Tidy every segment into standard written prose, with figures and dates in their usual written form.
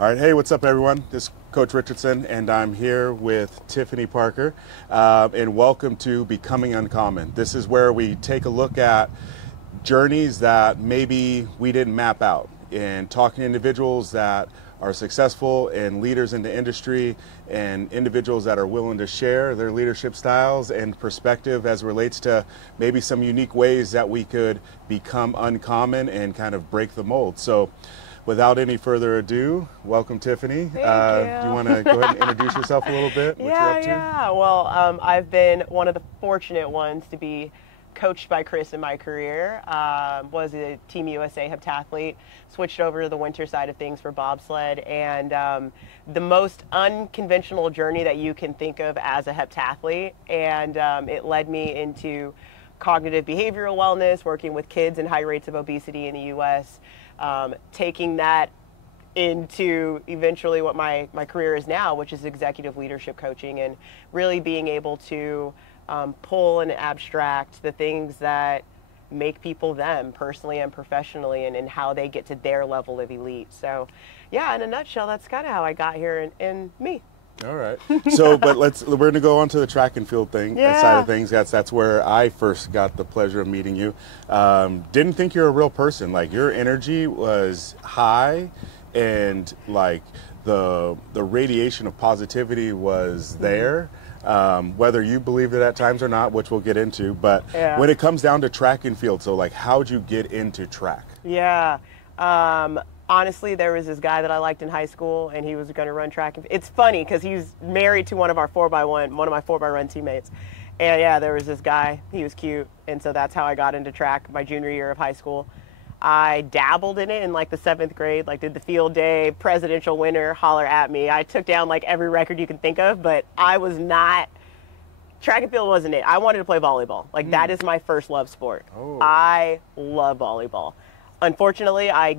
All right, hey, what's up, everyone? This is Coach Richardson, and I'm here with Tiffeny Parker, and welcome to Becoming Uncommon. This is where we take a look at journeys that maybe we didn't map out, and talking to individuals that are successful and leaders in the industry, and individuals that are willing to share their leadership styles and perspective as relates to maybe some unique ways that we could become uncommon and kind of break the mold. So without any further ado, welcome, Tiffany. Thank you. Do you want to go ahead and introduce yourself a little bit? What you're up to? Yeah. Well, I've been one of the fortunate ones to be coached by Chris in my career. Was a Team USA heptathlete, switched over to the winter side of things for bobsled, and the most unconventional journey that you can think of as a heptathlete. And it led me into cognitive behavioral wellness, working with kids and high rates of obesity in the U.S., taking that into eventually what my career is now, which is executive leadership coaching, and really being able to pull and abstract the things that make people them personally and professionally, and how they get to their level of elite. So yeah, in a nutshell, that's kind of how I got here and me. All right. So, but we're going to go on to the track and field side of things. That's where I first got the pleasure of meeting you. Didn't think you're a real person. Like, your energy was high, and like the radiation of positivity was there. Whether you believed it at times or not, which we'll get into, but when it comes down to track and field, so like, how'd you get into track? Yeah. Honestly, there was this guy that I liked in high school, and he was going to run track. It's funny because he's married to one of my 4x1 teammates. And yeah, there was this guy. He was cute, and so that's how I got into track my junior year of high school. I dabbled in it in like the 7th grade, like did the field day, presidential winner, holler at me. I took down like every record you can think of, but I was not, track and field wasn't it. I wanted to play volleyball. Like that is my first love sport. Oh. I love volleyball. Unfortunately, I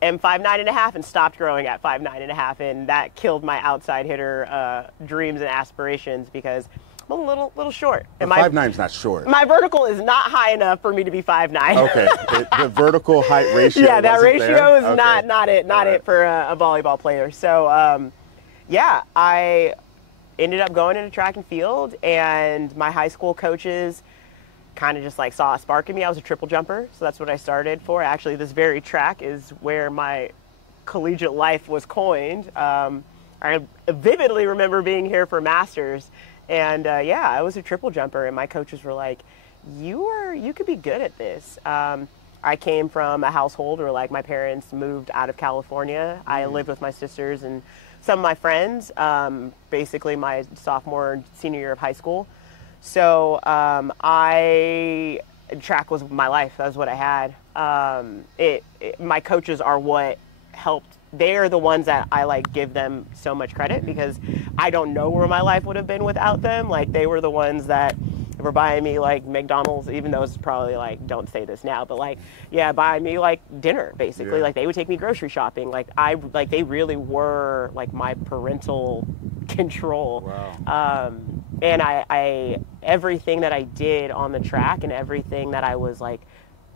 am 5'9.5" and stopped growing at 5'9.5", and that killed my outside hitter dreams and aspirations because I'm a little short. And 5'9's not short. My vertical is not high enough for me to be 5'9". Okay, the vertical height ratio. Yeah, that ratio is okay. not it for a volleyball player. So yeah, I ended up going into track and field, and my high school coaches kind of just like saw a spark in me. I was a triple jumper, so that's what I started for. Actually, this very track is where my collegiate life was coined. I vividly remember being here for Masters, and yeah, I was a triple jumper, and my coaches were like, you could be good at this. I came from a household where like my parents moved out of California. I lived with my sisters and some of my friends, basically my sophomore and senior year of high school. So track was my life. That was what I had. My coaches are what helped. They're the ones that I like give them so much credit, because I don't know where my life would have been without them. Like, they were the ones that were buying me like McDonald's, even though it's probably like, don't say this now, but like, yeah, buying me like dinner, basically. Yeah. Like, they would take me grocery shopping. Like, they really were like my parental control. Wow. And I everything that I did on the track, and everything that I was like,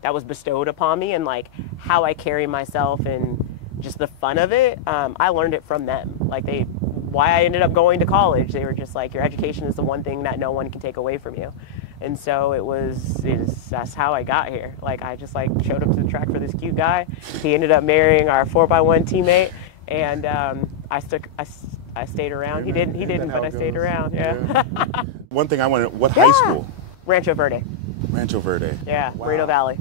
that was bestowed upon me, and like how I carry myself and just the fun of it, I learned it from them. Like, why I ended up going to college, they were just like, your education is the one thing that no one can take away from you. And so that's how I got here. Like, I just like showed up to the track for this cute guy. He ended up marrying our 4x1 teammate, and I stayed around. He didn't, but I stayed around. Yeah. One thing I wanted, what high school? Rancho Verde. Rancho Verde. Yeah, wow. Reno Valley.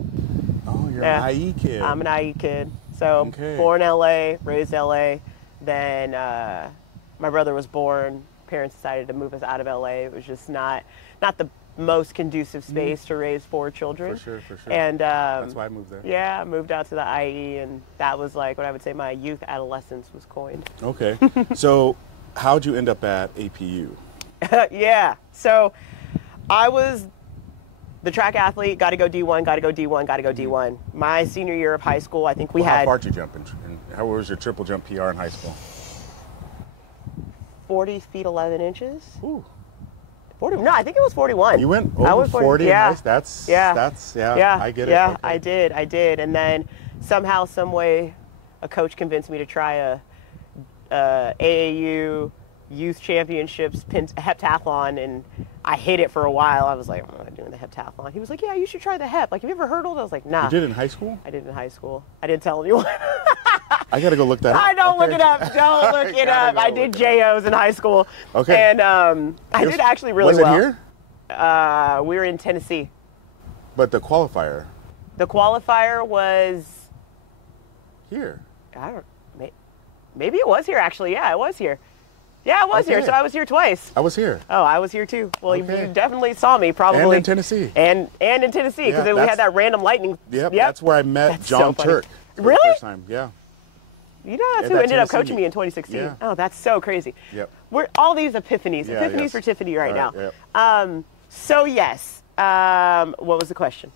Oh, you're an IE kid. I'm an IE kid. So born in LA, raised LA. Then my brother was born. Parents decided to move us out of LA. It was just not the most conducive space to raise 4 children. For sure. And that's why I moved there. Yeah, I moved out to the IE, and that was like what I would say my youth adolescence was coined. Okay. So how'd you end up at APU? Yeah. So I was the track athlete, got to go D1, got to go D1, got to go D1. My senior year of high school, I think we had... How far did you jump? And how was your triple jump PR in high school? 40 feet 11 inches. Ooh. 40, no, I think it was 41. You went over 40? Yeah. Nice. That's, I get it. Yeah, okay. I did. And then somehow, some way, a coach convinced me to try AAU youth championships, heptathlon, and I hid it for a while. I was like, I'm not doing the heptathlon. He was like, yeah, you should try the hep. Like, have you ever hurdled? I was like, nah. You did it in high school? I did it in high school. I didn't tell anyone. I got to go look that up. I don't look it up. Don't look it up. I did JOs in high school. Okay. And I did actually really well. Was it here? We were in Tennessee. But the qualifier? The qualifier was... Here. I don't... Maybe it was here, actually. Yeah, it was here. Yeah, it was here, so I was here twice. I was here. Oh, I was here too. Well, you definitely saw me, probably. And in Tennessee. And in Tennessee, because we had that random lightning. Yep, that's where I met John Turk. Really? For the first time, yeah. You know, that's who ended up coaching me in 2016. Yeah. Oh, that's so crazy. Yep. We're all these epiphanies. Epiphanies for Tiffany right now. Yep. So, yes. What was the question?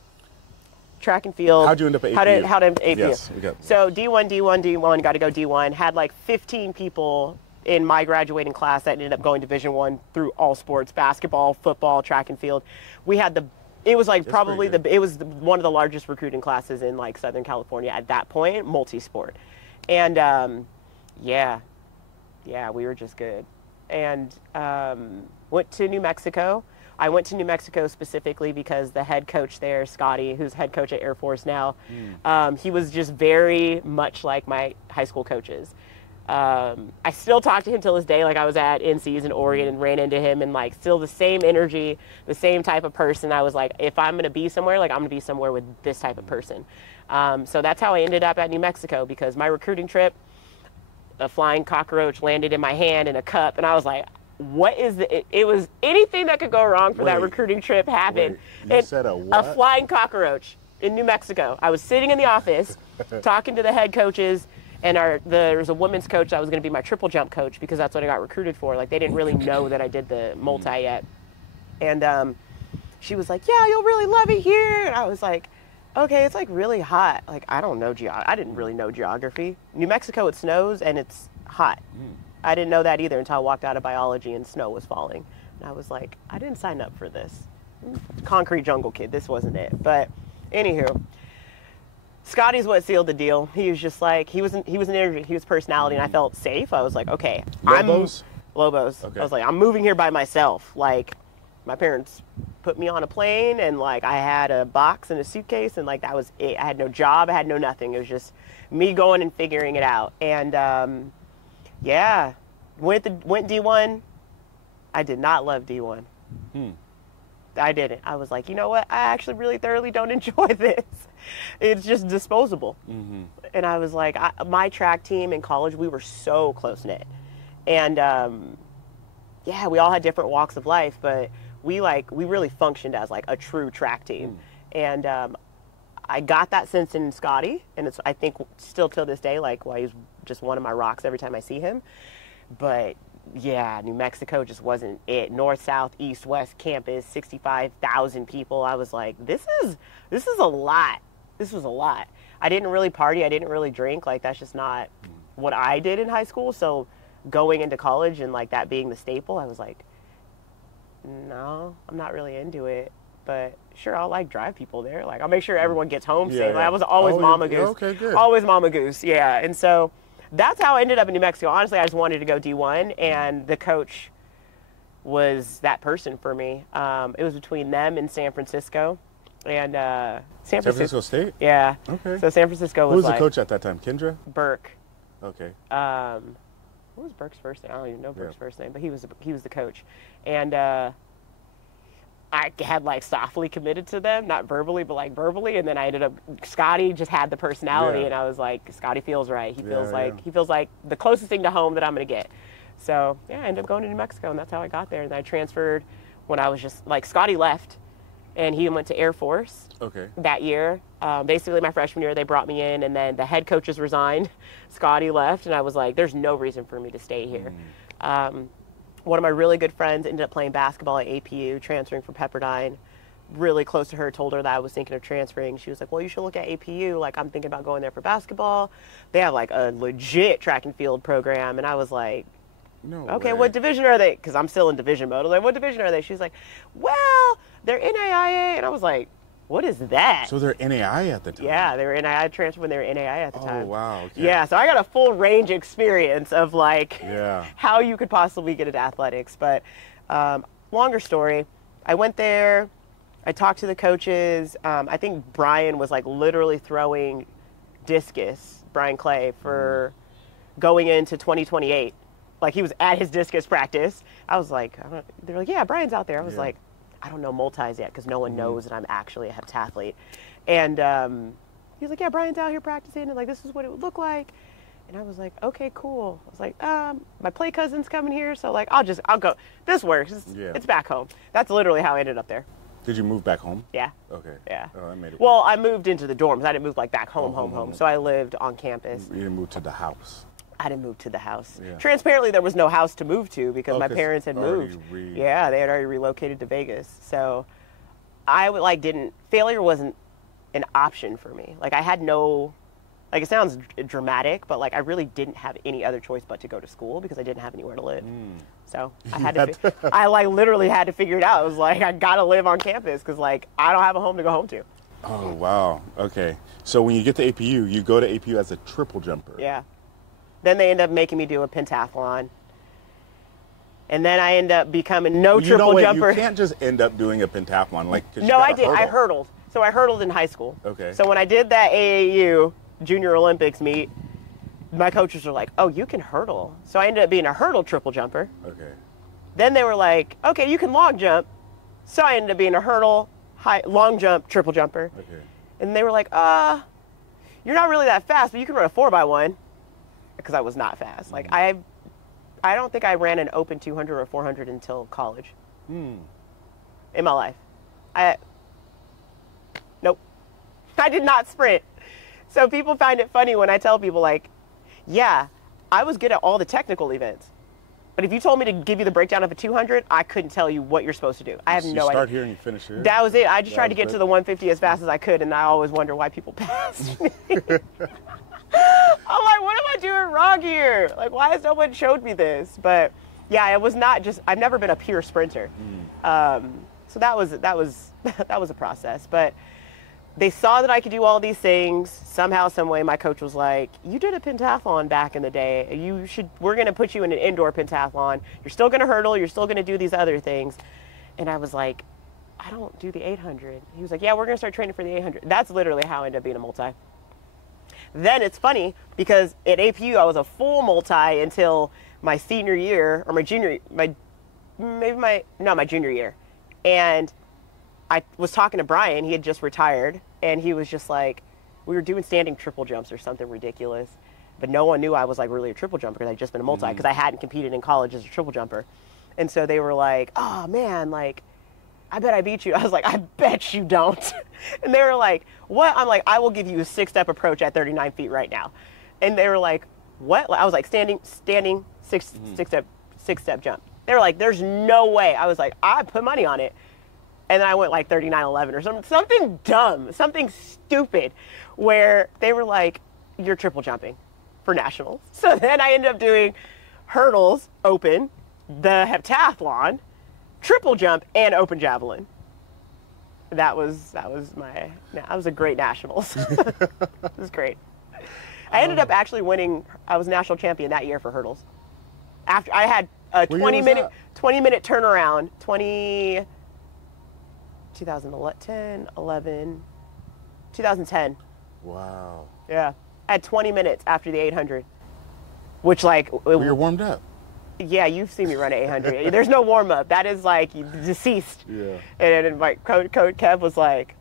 Track and field. How'd you end up at APU? How did APU? Yes, we got So D1, got to go D1. Had like 15 people in my graduating class that ended up going Division I through all sports, basketball, football, track and field. We had it was like probably one of the largest recruiting classes in like Southern California at that point, multi-sport. And yeah, we were just good. And went to New Mexico. I went to New Mexico specifically because the head coach there, Scotty, who's head coach at Air Force now, he was just very much like my high school coaches. I still talk to him till this day. Like, I was at NC's in Oregon and ran into him, and like still the same energy, the same type of person. I was like, if I'm going to be somewhere, like I'm going to be somewhere with this type of person. So that's how I ended up at New Mexico, because my recruiting trip, a flying cockroach landed in my hand in a cup, and I was like, what is it was anything that could go wrong for that recruiting trip happened. You said a what? A flying cockroach in New Mexico. I was sitting in the office talking to the head coaches, and there was a women's coach that was going to be my triple jump coach, because that's what I got recruited for. Like, they didn't really know that I did the multi yet. And she was like, yeah, you'll really love it here. And I was like, okay, it's like really hot. Like, I don't know I didn't really know geography. New Mexico, it snows and it's hot. I didn't know that either until I walked out of biology and snow was falling. And I was like, I didn't sign up for this. Concrete jungle kid, this wasn't it. But anywho, Scotty's what sealed the deal. He was just like, he was an energy, he was personality, and I felt safe. I was like, okay. Lobos? Okay. I was like, I'm moving here by myself. Like, my parents put me on a plane, and like I had a box and a suitcase, and like that was it. I had no job, I had no nothing. It was just me going and figuring it out. And yeah, went D1. I did not love D1. I didn't. I was like, you know what? I actually really thoroughly don't enjoy this. It's just disposable. And I was like, my track team in college, we were so close-knit. And yeah, we all had different walks of life, but we really functioned as like a true track team. And I got that sense in Scotty, and it's, I think, still till this day, like, well, he's just one of my rocks every time I see him. But yeah, New Mexico just wasn't it. North, south, east, west campus, 65,000 people. I was like, this is a lot. This was a lot. I didn't really party. I didn't really drink. Like, that's just not what I did in high school. So going into college and like that being the staple, I was like, no, I'm not really into it. But sure, I'll like drive people there. Like, I'll make sure everyone gets home safe. Like, I was always Mama Goose. Okay, good. Always Mama Goose, yeah. And so that's how I ended up in New Mexico. Honestly, I just wanted to go D1, and the coach was that person for me. It was between them and San Francisco. And San Francisco State? Yeah. Okay. So San Francisco was Who was the coach at that time? Kendra? Burke. Okay. What was Burke's first name? I don't even know Burke's first name, but he was the coach. And I had like softly committed to them, not verbally, but like verbally. And then I ended up, Scotty just had the personality, and I was like, Scotty feels right. He feels like the closest thing to home that I'm going to get. So yeah, I ended up going to New Mexico, and that's how I got there. And I transferred when I was just like, Scotty left, and he went to Air Force that year. Basically my freshman year, they brought me in, and then the head coaches resigned. Scotty left, and I was like, there's no reason for me to stay here. One of my really good friends ended up playing basketball at APU, transferring from Pepperdine. Really close to her, told her that I was thinking of transferring. She was like, well, you should look at APU. Like, I'm thinking about going there for basketball. They have like a legit track and field program. And I was like, no okay, way. What division are they? Because I'm still in division mode. I was like, what division are they? She was like, well, they're NAIA. And I was like, what is that? So they're NAI at the time? Yeah, they were NAI transfer when they were NAI at the time. Oh, wow. Okay. Yeah, so I got a full range experience of like Yeah. how you could possibly get into athletics. But longer story, I went there, I talked to the coaches. I think Brian was like literally throwing discus, Brian Clay, for going into 2028. Like he was at his discus practice. I was like, they're like, yeah, Brian's out there. I was like, I don't know multis yet because no one knows that I'm actually a heptathlete. And he was like, yeah, Brian's out here practicing and like this is what it would look like. And I was like, okay, cool. I was like, my play cousin's coming here, so like I'll go. This works. It's back home. That's literally how I ended up there. Did you move back home? Yeah. Okay. Yeah. Oh, that made it. Well, I moved into the dorms. I didn't move like back home. So I lived on campus. You didn't move to the house. I didn't move to the house. Yeah. Transparently, there was no house to move to because my 'cause parents had already moved. Yeah, they had already relocated to Vegas. So I failure wasn't an option for me. Like I had no, like it sounds dramatic, but like I really didn't have any other choice but to go to school because I didn't have anywhere to live. So I had to, I like literally had to figure it out. I was like, I gotta live on campus because like I don't have a home to go home to. Oh, wow. Okay. So when you get to APU, you go to APU as a triple jumper. Yeah. Then they end up making me do a pentathlon. And then I end up becoming triple jumper. You can't just end up doing a pentathlon. No, I did. I hurdled. So I hurdled in high school. Okay. So when I did that AAU Junior Olympics meet, my coaches were like, oh, you can hurdle. So I ended up being a hurdle triple jumper. Okay. Then they were like, okay, you can long jump. So I ended up being a hurdle, long jump, triple jumper. Okay. And they were like, you're not really that fast, but you can run a 4x1. Because I was not fast. Like I don't think I ran an open 200 or 400 until college. In my life. Nope. I did not sprint. So people find it funny when I tell people like, yeah, I was good at all the technical events. But if you told me to give you the breakdown of a 200, I couldn't tell you what you're supposed to do. I have no idea. You start here and you finish here? That was it. I just tried to get to the 150 as fast as I could, and I always wonder why people passed me. I'm like, what am I doing wrong here? Like, why has no one showed me this? But yeah, it was not just, I've never been a pure sprinter. So that was a process. But they saw that I could do all these things. Somehow, some way, my coach was like, you did a pentathlon back in the day. We're going to put you in an indoor pentathlon. You're still going to hurdle. You're still going to do these other things. And I was like, I don't do the 800. He was like, yeah, we're going to start training for the 800. That's literally how I ended up being a multi. Then it's funny because at APU I was a full multi until my senior year or my junior year. And I was talking to Brian, he had just retired, and he was just like, we were doing standing triple jumps or something ridiculous, but no one knew I was like really a triple jumper because I'd just been a multi because I hadn't competed in college as a triple jumper. And so they were like, oh man, like I bet I beat you. I was like, I bet you don't. And they were like, what? I'm like, I will give you a 6-step approach at 39 feet right now. And they were like, what? I was like, standing, six-step jump. They were like, there's no way. I was like, I put money on it. And then I went like 39-11 or something dumb, something stupid, where they were like, you're triple jumping for nationals. So then I ended up doing hurdles, open, the heptathlon, triple jump, and open javelin. That was a great nationals. It was great. I ended up actually winning. I was national champion that year for hurdles. After I had a 20-minute turnaround, 2010, 11, 2010. Wow. Yeah. I had 20 minutes after the 800, which like... You're warmed up. Yeah, you've seen me run an 800. There's no warm-up. That is like deceased. Yeah. And my coach Kev was like,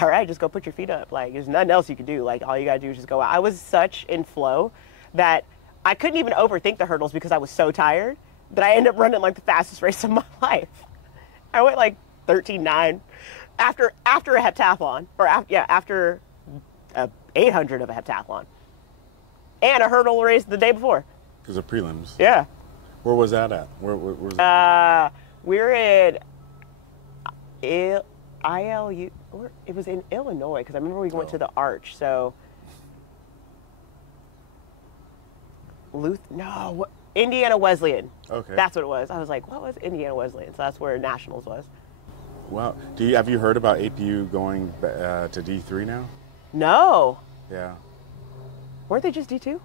all right, just go put your feet up. Like, there's nothing else you can do. Like, all you got to do is just go out. I was such in flow that I couldn't even overthink the hurdles because I was so tired that I ended up running like the fastest race of my life. I went like 13.9 after a heptathlon, or after a 800 of a heptathlon, and a hurdle race the day before. Because of prelims. Yeah. Where was that at? Where was that? We're at ILU. It was in Illinois because I remember we went to the Arch. So Indiana Wesleyan. Okay. That's what it was. I was like, what was Indiana Wesleyan? So that's where nationals was. Well, have you heard about APU going to D3 now? No. Yeah. Weren't they just D2?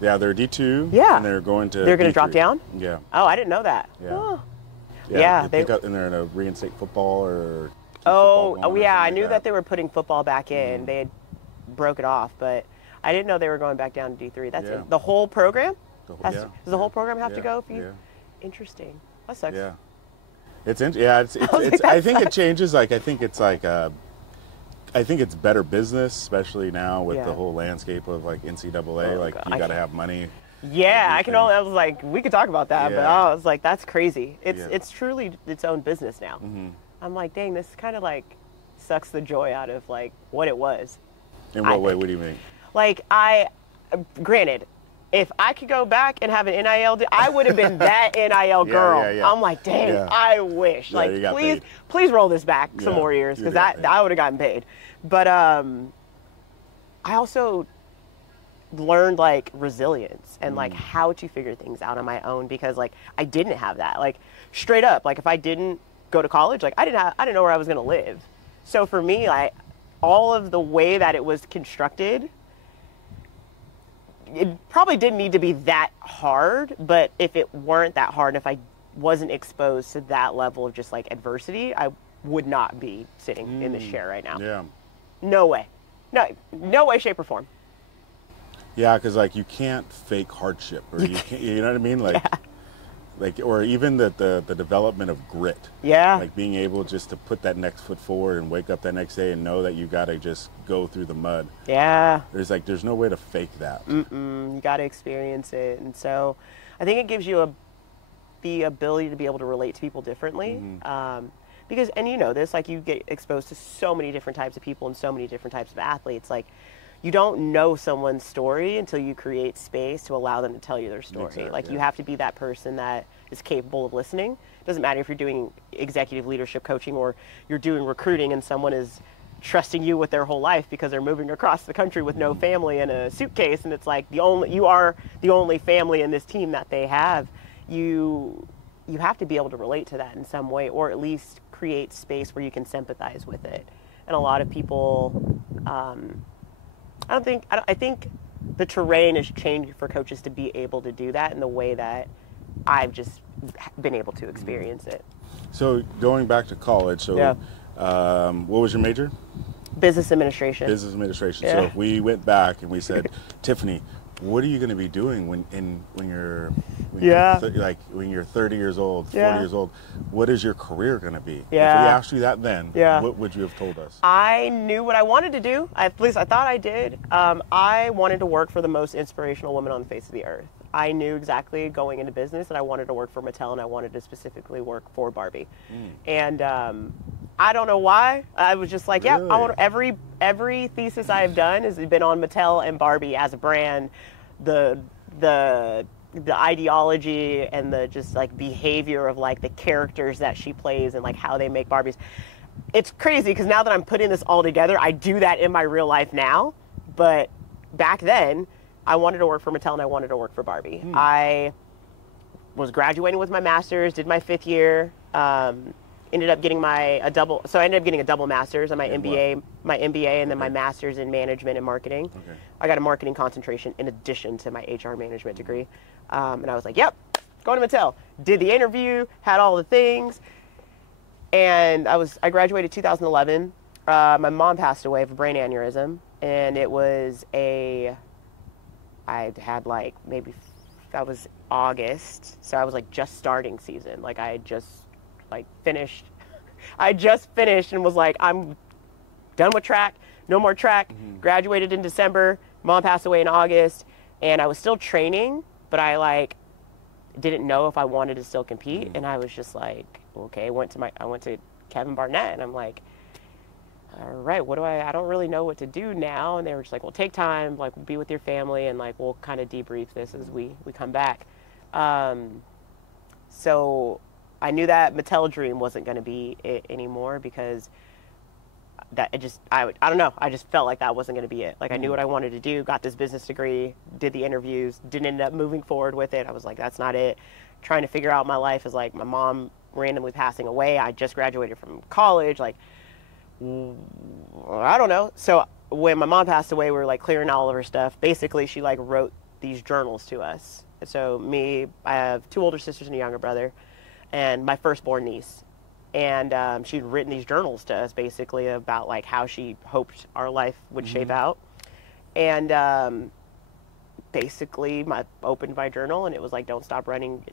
Yeah, they're D2. Yeah. And they're going to They're going to D3. drop down? Yeah. Oh, I didn't know that. Yeah. Oh. Yeah. They got in there in a reinstate football or. Oh, yeah. I knew that they were putting football back in. They had broke it off, but I didn't know they were going back down to D3. That's the whole program? Does the whole program have to go for you? Yeah. Interesting. That sucks. Yeah. It's I think it changes. Like, I think it's better business, especially now with the whole landscape of like NCAA. Like, you got to have money. Yeah, I was like, we could talk about that, but I was like, that's crazy. It's truly its own business now. Mm-hmm. I'm like, dang, this kind of like sucks the joy out of like what it was. In what way? What do you mean? Like, granted, if I could go back and have an NIL deal, I would have been that NIL girl. Yeah. I'm like, dang, I wish. Yeah, like, please roll this back some more years, because I would have gotten paid. But I also learned like resilience and like how to figure things out on my own, because like I didn't have that. Like, straight up, like if I didn't go to college, like I didn't know where I was going to live. So for me, like, all of the way that it was constructed, it probably didn't need to be that hard, but if it weren't that hard, and if I wasn't exposed to that level of just like adversity, I would not be sitting in this chair right now. Yeah. No way. No way, shape, or form. Yeah, because like you can't fake hardship, or you can't, you know what I mean? Like, like, or even the development of grit. Yeah. Like being able just to put that next foot forward and wake up that next day and know that you got to just go through the mud. Yeah. There's no way to fake that. You got to experience it. And so I think it gives you the ability to be able to relate to people differently. Because, and you know this, like, you get exposed to so many different types of people and so many different types of athletes. Like, you don't know someone's story until you create space to allow them to tell you their story. Exactly, like, you have to be that person that is capable of listening. It doesn't matter if you're doing executive leadership coaching or you're doing recruiting and someone is trusting you with their whole life because they're moving across the country with no family and a suitcase, and it's like you are the only family in this team that they have. You have to be able to relate to that in some way, or at least create space where you can sympathize with it. And a lot of people, I think the terrain has changed for coaches to be able to do that in the way that I've just been able to experience it. So going back to college, what was your major? Business administration. Business administration. Yeah. So if we went back and we said, Tiffany, what are you going to be doing when you're 30 years old, 40 years old? What is your career going to be? Yeah. If we asked you that then, what would you have told us? I knew what I wanted to do. At least I thought I did. I wanted to work for the most inspirational woman on the face of the earth. I knew exactly going into business that I wanted to work for Mattel, and I wanted to specifically work for Barbie. And I don't know why. I was just like, Really? I want every thesis I have done has been on Mattel and Barbie as a brand. The ideology and the just like behavior of like the characters that she plays and like how they make Barbies. It's crazy because now that I'm putting this all together, I do that in my real life now. But back then, I wanted to work for Mattel and I wanted to work for Barbie. I was graduating with my master's, did my 5th year, ended up getting a double master's and my MBA, and then my master's in management and marketing. Okay. I got a marketing concentration in addition to my HR management degree. And I was like, yep, going to Mattel. Did the interview, had all the things. And I graduated 2011. My mom passed away of a brain aneurysm. And it was I had like that was August. So I was like just starting season. Like I had just finished. I just finished and was like, I'm done with track, no more track. Graduated in December. Mom passed away in August. And I was still training, but I didn't know if I wanted to still compete. And I was just like, okay, I went to Kevin Barnett and I'm like, all right, I don't really know what to do now. And they were just like, well, take time, like be with your family and like, we'll kind of debrief this as we come back. So I knew that Mattel dream wasn't going to be it anymore because I don't know. I just felt like that wasn't going to be it. Like I knew what I wanted to do, got this business degree, did the interviews, didn't end up moving forward with it. I was like, that's not it. Trying to figure out my life is like my mom randomly passing away. I just graduated from college. Like, I don't know. So when my mom passed away, we were like clearing all of her stuff. Basically, she like wrote these journals to us. So I have 2 older sisters and a younger brother, and my firstborn niece. And she'd written these journals to us basically about like how she hoped our life would shape out. And basically opened my journal, and it was like, don't stop running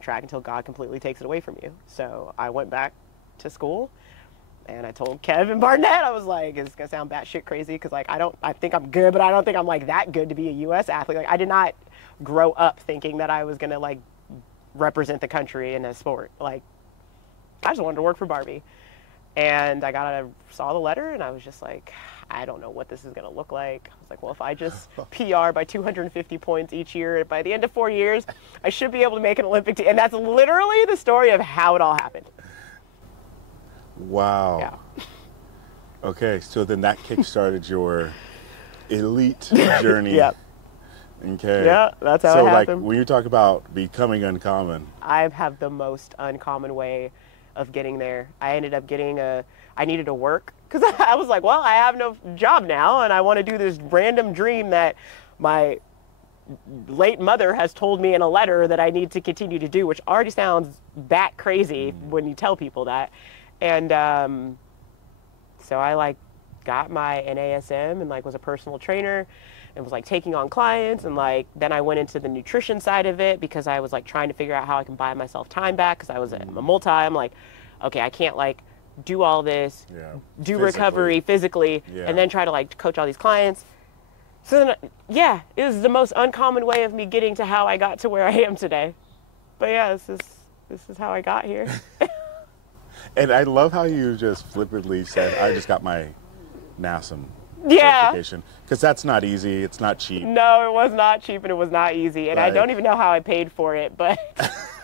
track until God completely takes it away from you. So I went back to school, and I told Kevin Barnett, I was like, it's gonna sound batshit crazy, because like I think I'm good, but I don't think I'm like that good to be a U.S. athlete. Like, I did not grow up thinking that I was gonna like represent the country in a sport. Like, I just wanted to work for Barbie. And I saw the letter, and I was just like, I don't know what this is going to look like. I was like, well, if I just PR by 250 points each year, by the end of 4 years, I should be able to make an Olympic team. And that's literally the story of how it all happened. Wow. Yeah. Okay, so then that kickstarted your elite journey. Yep. Okay. Yeah, that's how it happened. So, like, when you talk about becoming uncommon, I have the most uncommon way of getting there. I ended up I needed to work, because I was like, well, I have no job now, and I want to do this random dream that my late mother has told me in a letter that I need to continue to do, which already sounds bat crazy when you tell people that. And so I like got my NASM and like was a personal trainer and was like taking on clients, and like then I went into the nutrition side of it, because I was like trying to figure out how I can buy myself time back, because I was a multi. I'm like, okay, I can't like do all this, do recovery physically, and then try to like coach all these clients. So then, yeah, it was the most uncommon way of me getting to how I got to where I am today. But yeah, this is how I got here. and I love how you just flippantly said, I just got my NASM certification, because that's not easy. It's not cheap. No, it was not cheap, and it was not easy, and I don't even know how I paid for it, but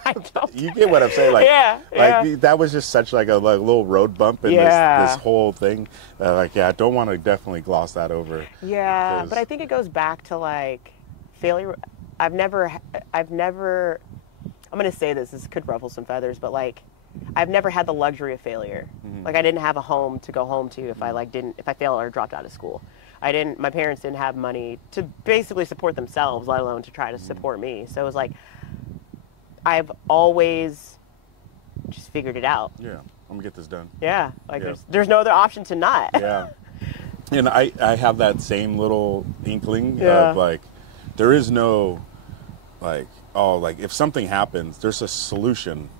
I don't. You get what I'm saying? Like, that was just such like a little road bump in this whole thing. I don't want to definitely gloss that over. Yeah, but I think it goes back to like failure. I've never. I'm going to say this could ruffle some feathers, but like, I've never had the luxury of failure. Like, I didn't have a home to go home to if if I failed or dropped out of school. My parents didn't have money to basically support themselves, let alone to try to support me. So it was like, I've always just figured it out. Yeah, I'm gonna get this done. Yeah, like there's no other option to not. Yeah, and I have that same little inkling of like, there is no like, oh, like if something happens, there's a solution.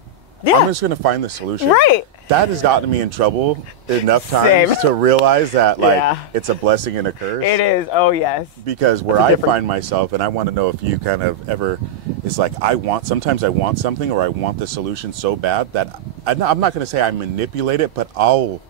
Yeah. I'm just going to find the solution. Right. That has gotten me in trouble enough times to realize that like it's a blessing and a curse. It is. Oh, yes. Because where I find myself, and I want to know if you kind of ever, it's like sometimes I want something, or I want the solution so bad that I'm not going to say I manipulate it, but I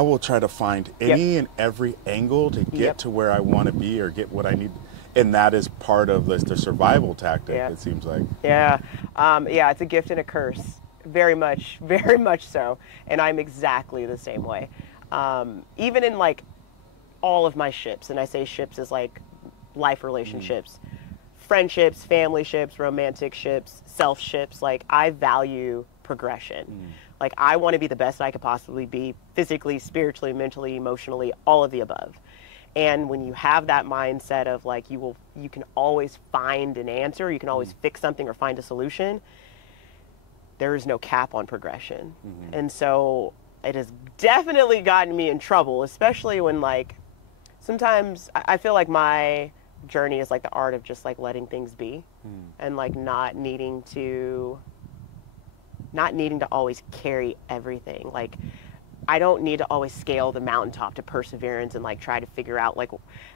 will try to find any and every angle to get to where I want to be or get what I need. And that is part of the survival tactic, it seems like. Yeah. It's a gift and a curse. Very much so. And I'm exactly the same way. Even in like all of my ships, and I say ships as like life relationships, friendships, family ships, romantic ships, self ships, like I value progression. Like I want to be the best I could possibly be, physically, spiritually, mentally, emotionally, all of the above. And when you have that mindset of like you can always find an answer, you can always fix something or find a solution, there is no cap on progression. And so it has definitely gotten me in trouble, especially when like sometimes I feel like my journey is like the art of just like letting things be and like not needing to always carry everything. Like I don't need to always scale the mountaintop to perseverance and like try to figure out like,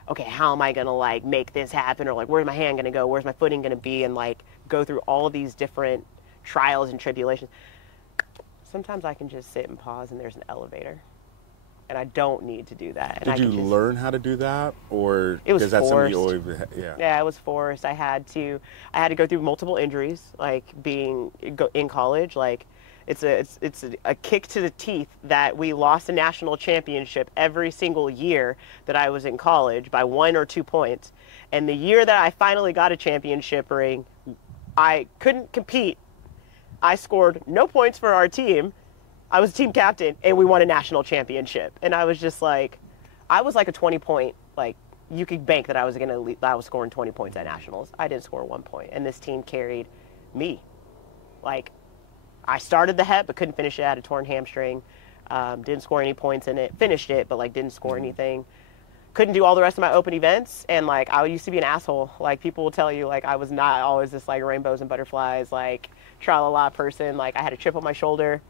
okay, how am I gonna like make this happen, or like where's my hand gonna go, where's my footing gonna be, and like go through all of these different trials and tribulations. Sometimes I can just sit and pause and there's an elevator, and I don't need to do that. Did you learn how to do that, or it was forced? Yeah, it was forced. I had to go through multiple injuries, like being in college. Like it's a kick to the teeth that we lost a national championship every single year that I was in college by 1 or 2 points. And the year that I finally got a championship ring, I couldn't compete I scored no points for our team. I was team captain, and we won a national championship. And I was just like, I was like a 20-point, like, you could bank that I was scoring 20 points at nationals. I didn't score 1 point, and this team carried me. Like, I started the HEP, but couldn't finish it. I had a torn hamstring. Didn't score any points in it. Finished it, but like didn't score anything. Couldn't do all the rest of my open events, and like I used to be an asshole. Like people will tell you, like I was not always this like rainbows and butterflies, like tra-la-la person. Like I had a chip on my shoulder.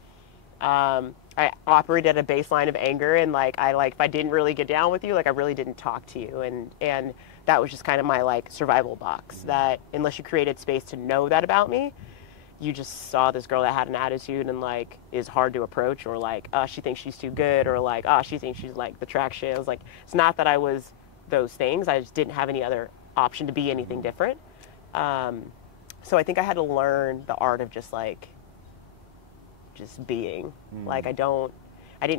I operated at a baseline of anger, and like if I didn't really get down with you, like I really didn't talk to you, and that was just kind of my like survival box. That unless you created space to know that about me, you just saw this girl that had an attitude and like is hard to approach, or like she thinks she's too good, or like she thinks she's like the track shit. I was like, it's not that I was those things. I just didn't have any other option to be anything different. So I think I had to learn the art of just being. Like I don't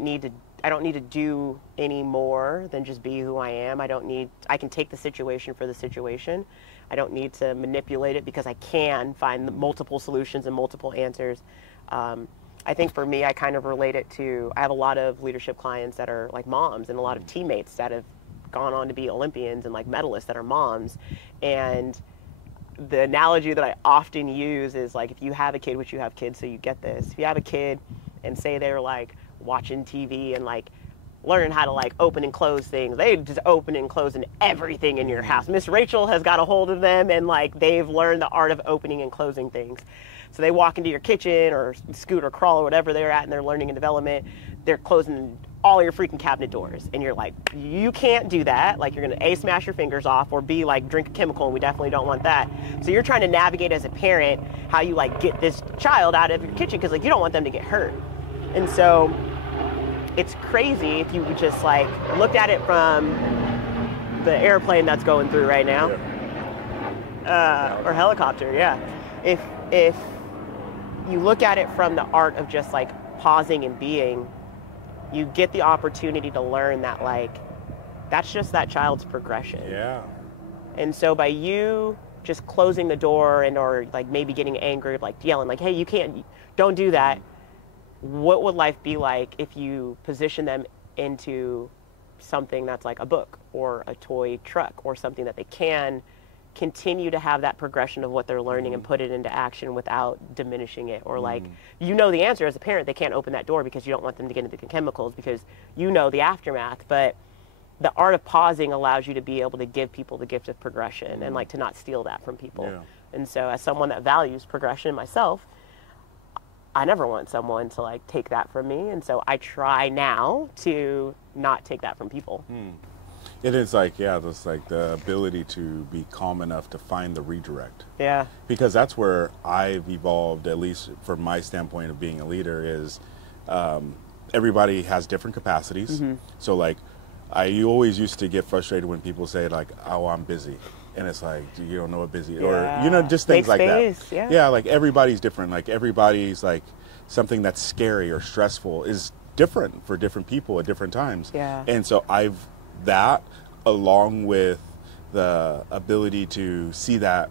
need to do any more than just be who I am. I can take the situation for the situation. I don't need to manipulate it because I can find multiple solutions and multiple answers. I think for me, I kind of relate it to, I have a lot of leadership clients that are like moms, and a lot of teammates that have gone on to be Olympians and like medalists that are moms. And the analogy that I often use is like, if you have a kid, which you have kids, so you get this. If you have a kid and say they're like watching TV and like learning how to like open and close things, they just open and closing everything in your house. Miss Rachel has got a hold of them, and like they've learned the art of opening and closing things. So they walk into your kitchen or scoot or crawl or whatever they're at in their learning and development, they're closing all your freaking cabinet doors, and you're like, you can't do that. Like, you're gonna A, smash your fingers off, or B, like drink a chemical, and we definitely don't want that. So you're trying to navigate as a parent how you like get this child out of your kitchen, because like you don't want them to get hurt. And so it's crazy if you just like looked at it from the airplane that's going through right now, or helicopter, yeah. If you look at it from the art of just like pausing and being, you get the opportunity to learn that like that's just that child's progression. Yeah. And so by you just closing the door and or like maybe getting angry, like yelling like, hey, you can't, don't do that. What would life be like if you position them into something that's like a book or a toy truck or something that they can continue to have that progression of what they're learning and put it into action without diminishing it, or like, you know the answer as a parent, they can't open that door because you don't want them to get into the chemicals because you know the aftermath. But the art of pausing allows you to be able to give people the gift of progression and like to not steal that from people. Yeah. And so as someone that values progression myself, I never want someone to like take that from me. And so I try now to not take that from people. It is like, yeah, that's like the ability to be calm enough to find the redirect. Yeah. Because that's where I've evolved, at least from my standpoint of being a leader, is everybody has different capacities. So like, you always used to get frustrated when people say like, oh, I'm busy. And it's like, you don't know what busy, or, you know, just things like that. Yeah, like everybody's different. Like everybody's like, something that's scary or stressful is different for different people at different times. Yeah. And so that, along with the ability to see that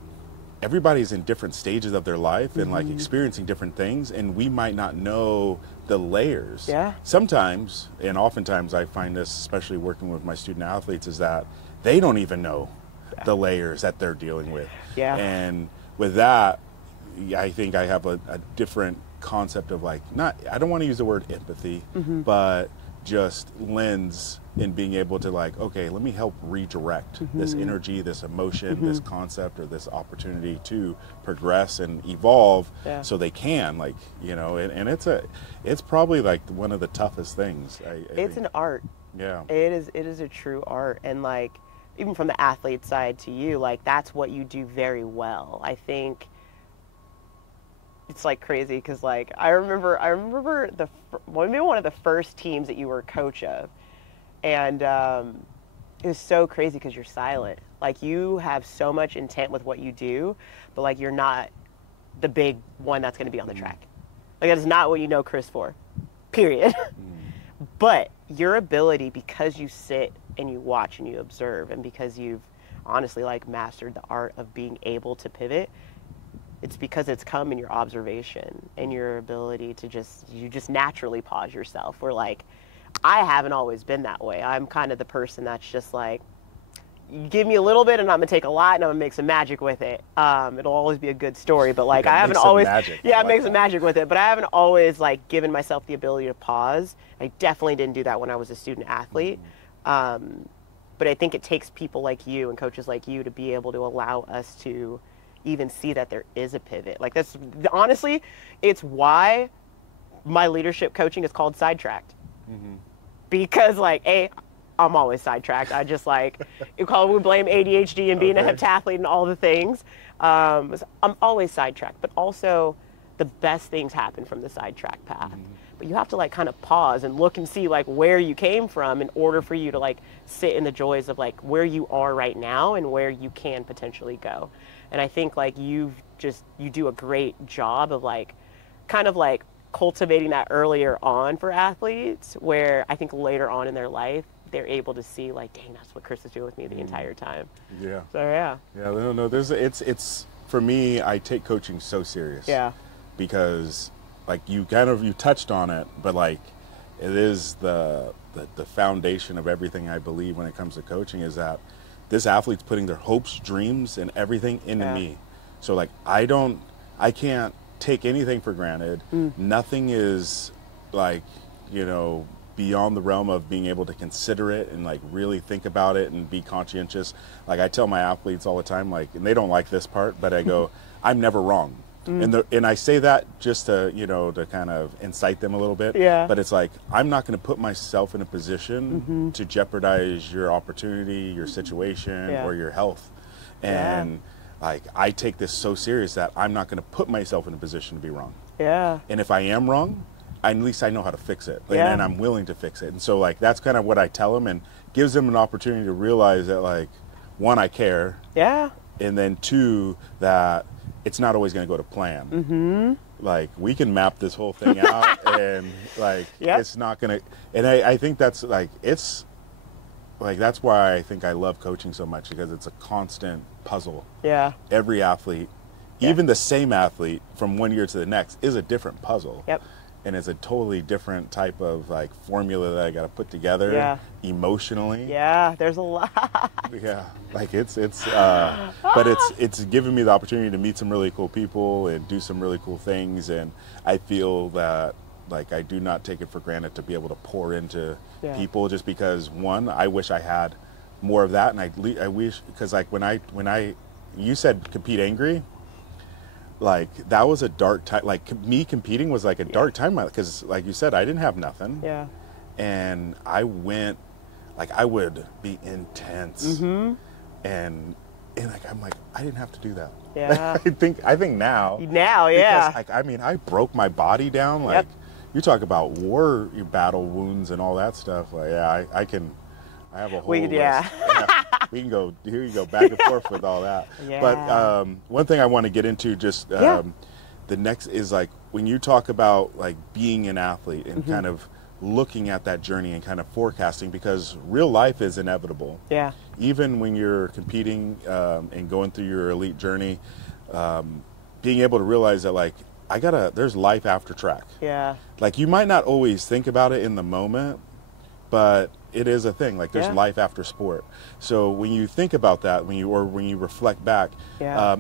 everybody's in different stages of their life and like experiencing different things, and we might not know the layers. Yeah. Sometimes, and oftentimes I find this, especially working with my student athletes, is that they don't even know the layers that they're dealing with. Yeah. And with that, I think I have a different concept of like, I don't want to use the word empathy, but just lens in being able to like, okay, let me help redirect this energy, this emotion, this concept, or this opportunity to progress and evolve so they can, like, you know, and it's probably like one of the toughest things. It's an art. Yeah. It is a true art. And like, even from the athlete side to you, like that's what you do very well. I think it's like crazy because like I remember maybe one of the first teams that you were a coach of, and it was so crazy because you're silent. Like you have so much intent with what you do, but like you're not the big one that's going to be on the track. Like that is not what you know Chris for, period. But your ability, because you sit and you watch and you observe, and because you've honestly like mastered the art of being able to pivot, it's because it's come in your observation and your ability to you just naturally pause yourself. Where like, I haven't always been that way. I'm kind of the person that's just like, you give me a little bit and I'm gonna take a lot and I'm gonna make some magic with it. It'll always be a good story, but like, I haven't always, make some magic with it, but I haven't always like given myself the ability to pause. I definitely didn't do that when I was a student athlete. But I think it takes people like you and coaches like you to be able to allow us to even see that there is a pivot. Like, that's honestly, it's why my leadership coaching is called Sidetracked. Because like, I'm always sidetracked. I just like, we blame ADHD and being a heptathlete and all the things. I'm always sidetracked, but also the best things happen from the sidetrack path. But you have to like kind of pause and look and see like where you came from in order for you to like sit in the joys of like where you are right now and where you can potentially go. And I think like you do a great job of like kind of like cultivating that earlier on for athletes, where I think later on in their life they're able to see like, dang, that's what Chris is doing with me the entire time. Yeah. So yeah. Yeah, no, it's for me, I take coaching so serious. Yeah. Because like you touched on it, but like it is the foundation of everything I believe when it comes to coaching, is that this athlete's putting their hopes, dreams, and everything into me. So like I can't take anything for granted. Nothing is like, you know, beyond the realm of being able to consider it and like really think about it and be conscientious. Like I tell my athletes all the time, like, and they don't like this part, but I go, I'm never wrong. And I say that just to, you know, to kind of incite them a little bit. Yeah. But it's like, I'm not going to put myself in a position to jeopardize your opportunity, your situation, or your health. And like, I take this so serious that I'm not going to put myself in a position to be wrong. Yeah. And if I am wrong, at least I know how to fix it. And I'm willing to fix it. And so like, that's kind of what I tell them, and gives them an opportunity to realize that like, one, I care. Yeah. And then two, that it's not always going to go to plan. Like, we can map this whole thing out and like, it's not going to, and I think that's like, it's like, that's why I think I love coaching so much, because it's a constant puzzle. Yeah. Every athlete, even the same athlete from one year to the next, is a different puzzle. Yep. And it's a totally different type of like formula that I got to put together emotionally. Yeah, there's a lot. Yeah, like it's but it's given me the opportunity to meet some really cool people and do some really cool things, and I feel that like I do not take it for granted to be able to pour into people, just because, one, I wish I had more of that, and I wish, because like when you said compete angry. Like, that was a dark time. Like, me competing was like a dark time, because like you said, I didn't have nothing. Yeah. And I went, like, I would be intense. And like, I'm like, I didn't have to do that. Yeah. I think now. Now, yeah. Because, like, I mean, I broke my body down. Like, you talk about war battle wounds and all that stuff. Like, yeah, I have a whole list. We can go back and forth with all that. But one thing I want to get into, just the next, is like, when you talk about like being an athlete and kind of looking at that journey and kind of forecasting, because real life is inevitable. Yeah. Even when you're competing and going through your elite journey, being able to realize that like, there's life after track. Yeah. Like, you might not always think about it in the moment, but it is a thing. Like, there's life after sport. So when you think about that, when you reflect back,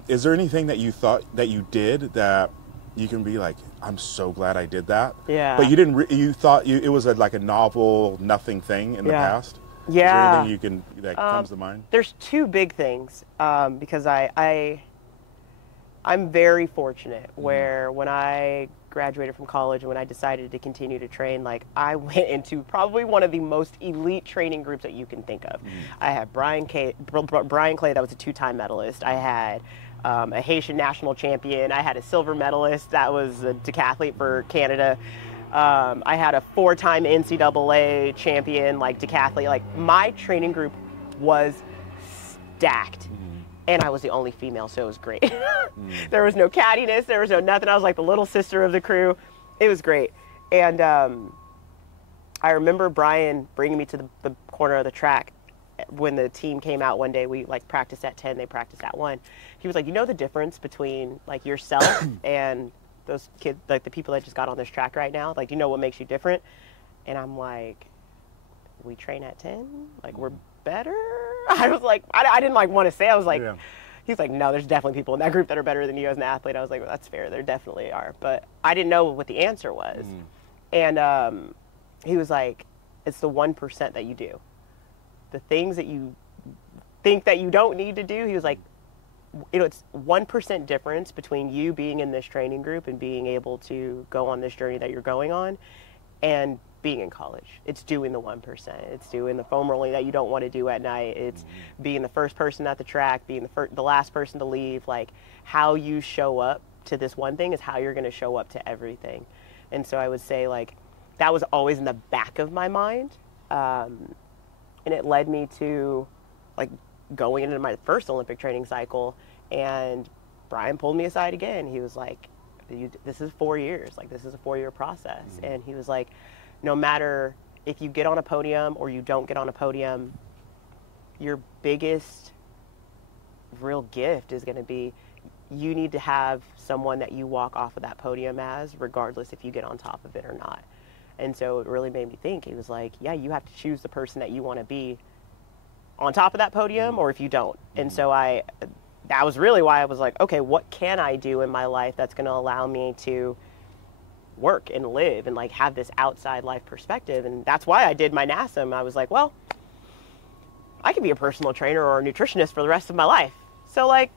is there anything that you thought that you did that you can be like, I'm so glad I did that? Yeah. But you didn't. You thought it was like a novel, nothing thing in the past. Yeah. Is there anything that comes to mind? There's two big things, because I'm very fortunate where when I graduated from college and when I decided to continue to train, like, I went into probably one of the most elite training groups that you can think of. I had Brian Clay, that was a 2-time medalist. I had a Haitian national champion. I had a silver medalist that was a decathlete for Canada. I had a 4-time NCAA champion, like, decathlete. Like, my training group was stacked. And I was the only female, so it was great. There was no cattiness, there was no nothing. I was like the little sister of the crew. It was great. And I remember Brian bringing me to the corner of the track when the team came out one day, we like practiced at 10, they practiced at 1. He was like, you know the difference between like yourself and those kids, like the people that just got on this track right now? Like, do you know what makes you different? And I'm like, we train at 10? Like, we're better? I was like, I didn't like want to say, I was like, yeah. He's like, no, there's definitely people in that group that are better than you as an athlete. I was like, well, that's fair. There definitely are. But I didn't know what the answer was. And he was like, it's the 1% that you do. The things that you think that you don't need to do, he was like, you know, it's 1% difference between you being in this training group and being able to go on this journey that you're going on and being in college. It's doing the 1%. It's doing the foam rolling that you don't want to do at night. It's being the first person at the track, being the last person to leave. Like, how you show up to this one thing is how you're going to show up to everything. And so I would say, like, that was always in the back of my mind. And it led me to, like, going into my first Olympic training cycle. And Brian pulled me aside again. He was like, this is 4 years. Like, this is a 4-year process. And he was like, no matter if you get on a podium or you don't get on a podium, your biggest real gift is going to be you need to have someone that you walk off of that podium as, regardless if you get on top of it or not. And so it really made me think. He was like, yeah, you have to choose the person that you want to be on top of that podium or if you don't. And so that was really why I was like, okay, what can I do in my life that's going to allow me to work and live and like have this outside life perspective? And that's why I did my NASM. I was like, well, I could be a personal trainer or a nutritionist for the rest of my life. So like,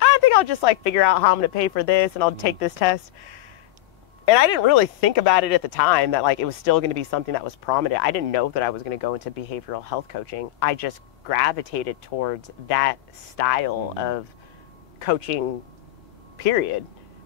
I think I'll just like figure out how I'm going to pay for this and I'll take this test. And I didn't really think about it at the time that like it was still going to be something that was prominent. I didn't know that I was going to go into behavioral health coaching. I just gravitated towards that style of coaching, period.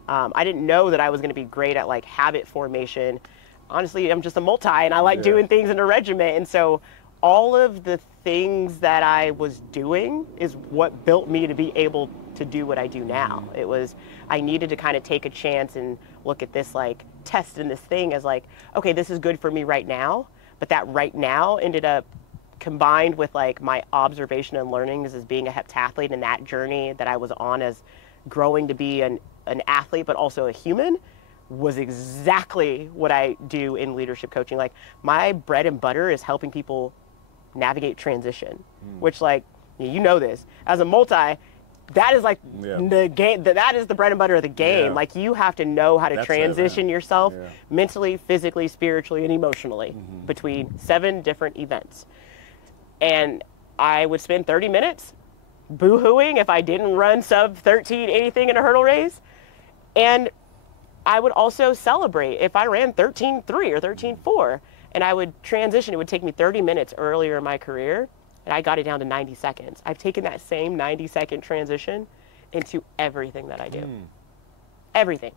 I didn't know that I was going to be great at like habit formation. Honestly, I'm just a multi and I like doing things in a regiment. And so all of the things that I was doing is what built me to be able to do what I do now. It was, I needed to kind of take a chance and look at this like test and this thing as like, okay, this is good for me right now. But that right now ended up combined with like my observation and learnings as being a heptathlete and that journey that I was on as growing to be an athlete, but also a human, was exactly what I do in leadership coaching. Like my bread and butter is helping people navigate transition, which like, you know this, as a multi, that is like the game, that is the bread and butter of the game. Like you have to know how to transition yourself mentally, physically, spiritually, and emotionally between 7 different events. And I would spend 30 minutes boo-hooing if I didn't run sub 13 anything in a hurdle race. And I would also celebrate if I ran 13.3 or 13.4, and I would transition. It would take me 30 minutes earlier in my career, and I got it down to 90 seconds. I've taken that same 90-second transition into everything that I do. Everything.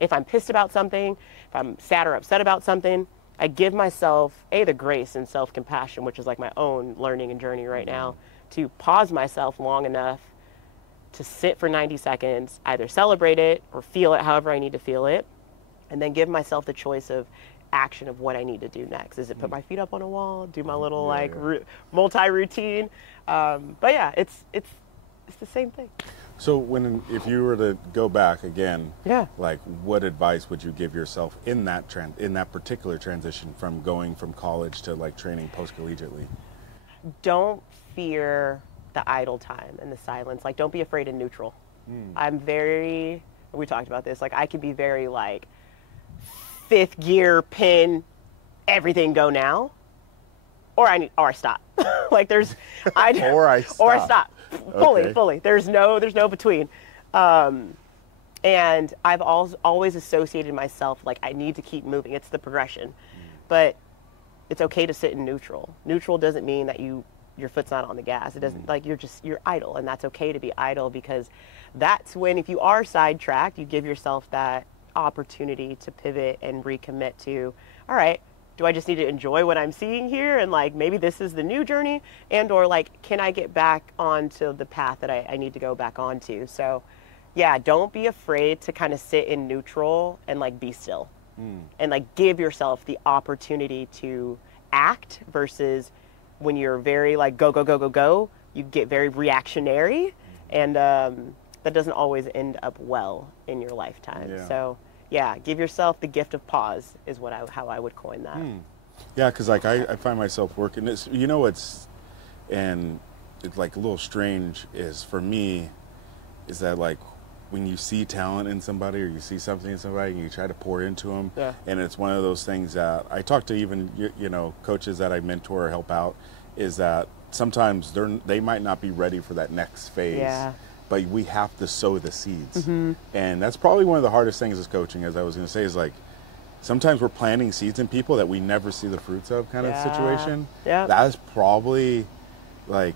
If I'm pissed about something, if I'm sad or upset about something, I give myself, the grace and self-compassion, which is like my own learning and journey right now, to pause myself long enough to sit for 90 seconds, either celebrate it or feel it however I need to feel it, and then give myself the choice of action of what I need to do next. Is it put my feet up on a wall, do my little multi-routine? But yeah, it's the same thing. So if you were to go back again, like what advice would you give yourself in that particular transition from going from college to like training post-collegiately? Don't fear the idle time and the silence. Like, don't be afraid of neutral. We talked about this, like I can be very like 5th gear pin, everything go now, or I stop. Like or I stop. Fully. There's no between. And I've always associated myself like I need to keep moving. It's the progression, but it's okay to sit in neutral. Neutral doesn't mean that your foot's not on the gas. It doesn't, like you're idle, and that's okay to be idle, because that's when, if you are sidetracked, you give yourself that opportunity to pivot and recommit to, all right, do I just need to enjoy what I'm seeing here? And like, maybe this is the new journey, or like, can I get back onto the path that I need to go back onto? So yeah, don't be afraid to kind of sit in neutral and like be still and like give yourself the opportunity to act versus when you're very like go, go, go, go, go, you get very reactionary, and that doesn't always end up well in your lifetime. Yeah. So yeah, give yourself the gift of pause is how I would coin that. Yeah, because like I find myself working this, you know, and it's like a little strange is for me is that like when you see talent in somebody or you see something in somebody and you try to pour into them, and it's one of those things that I talk to even, you know, coaches that I mentor or help out, is that sometimes they might not be ready for that next phase, but we have to sow the seeds. And that's probably one of the hardest things as coaching, as I was going to say, is like sometimes we're planting seeds in people that we never see the fruits of kind of situation. That is probably like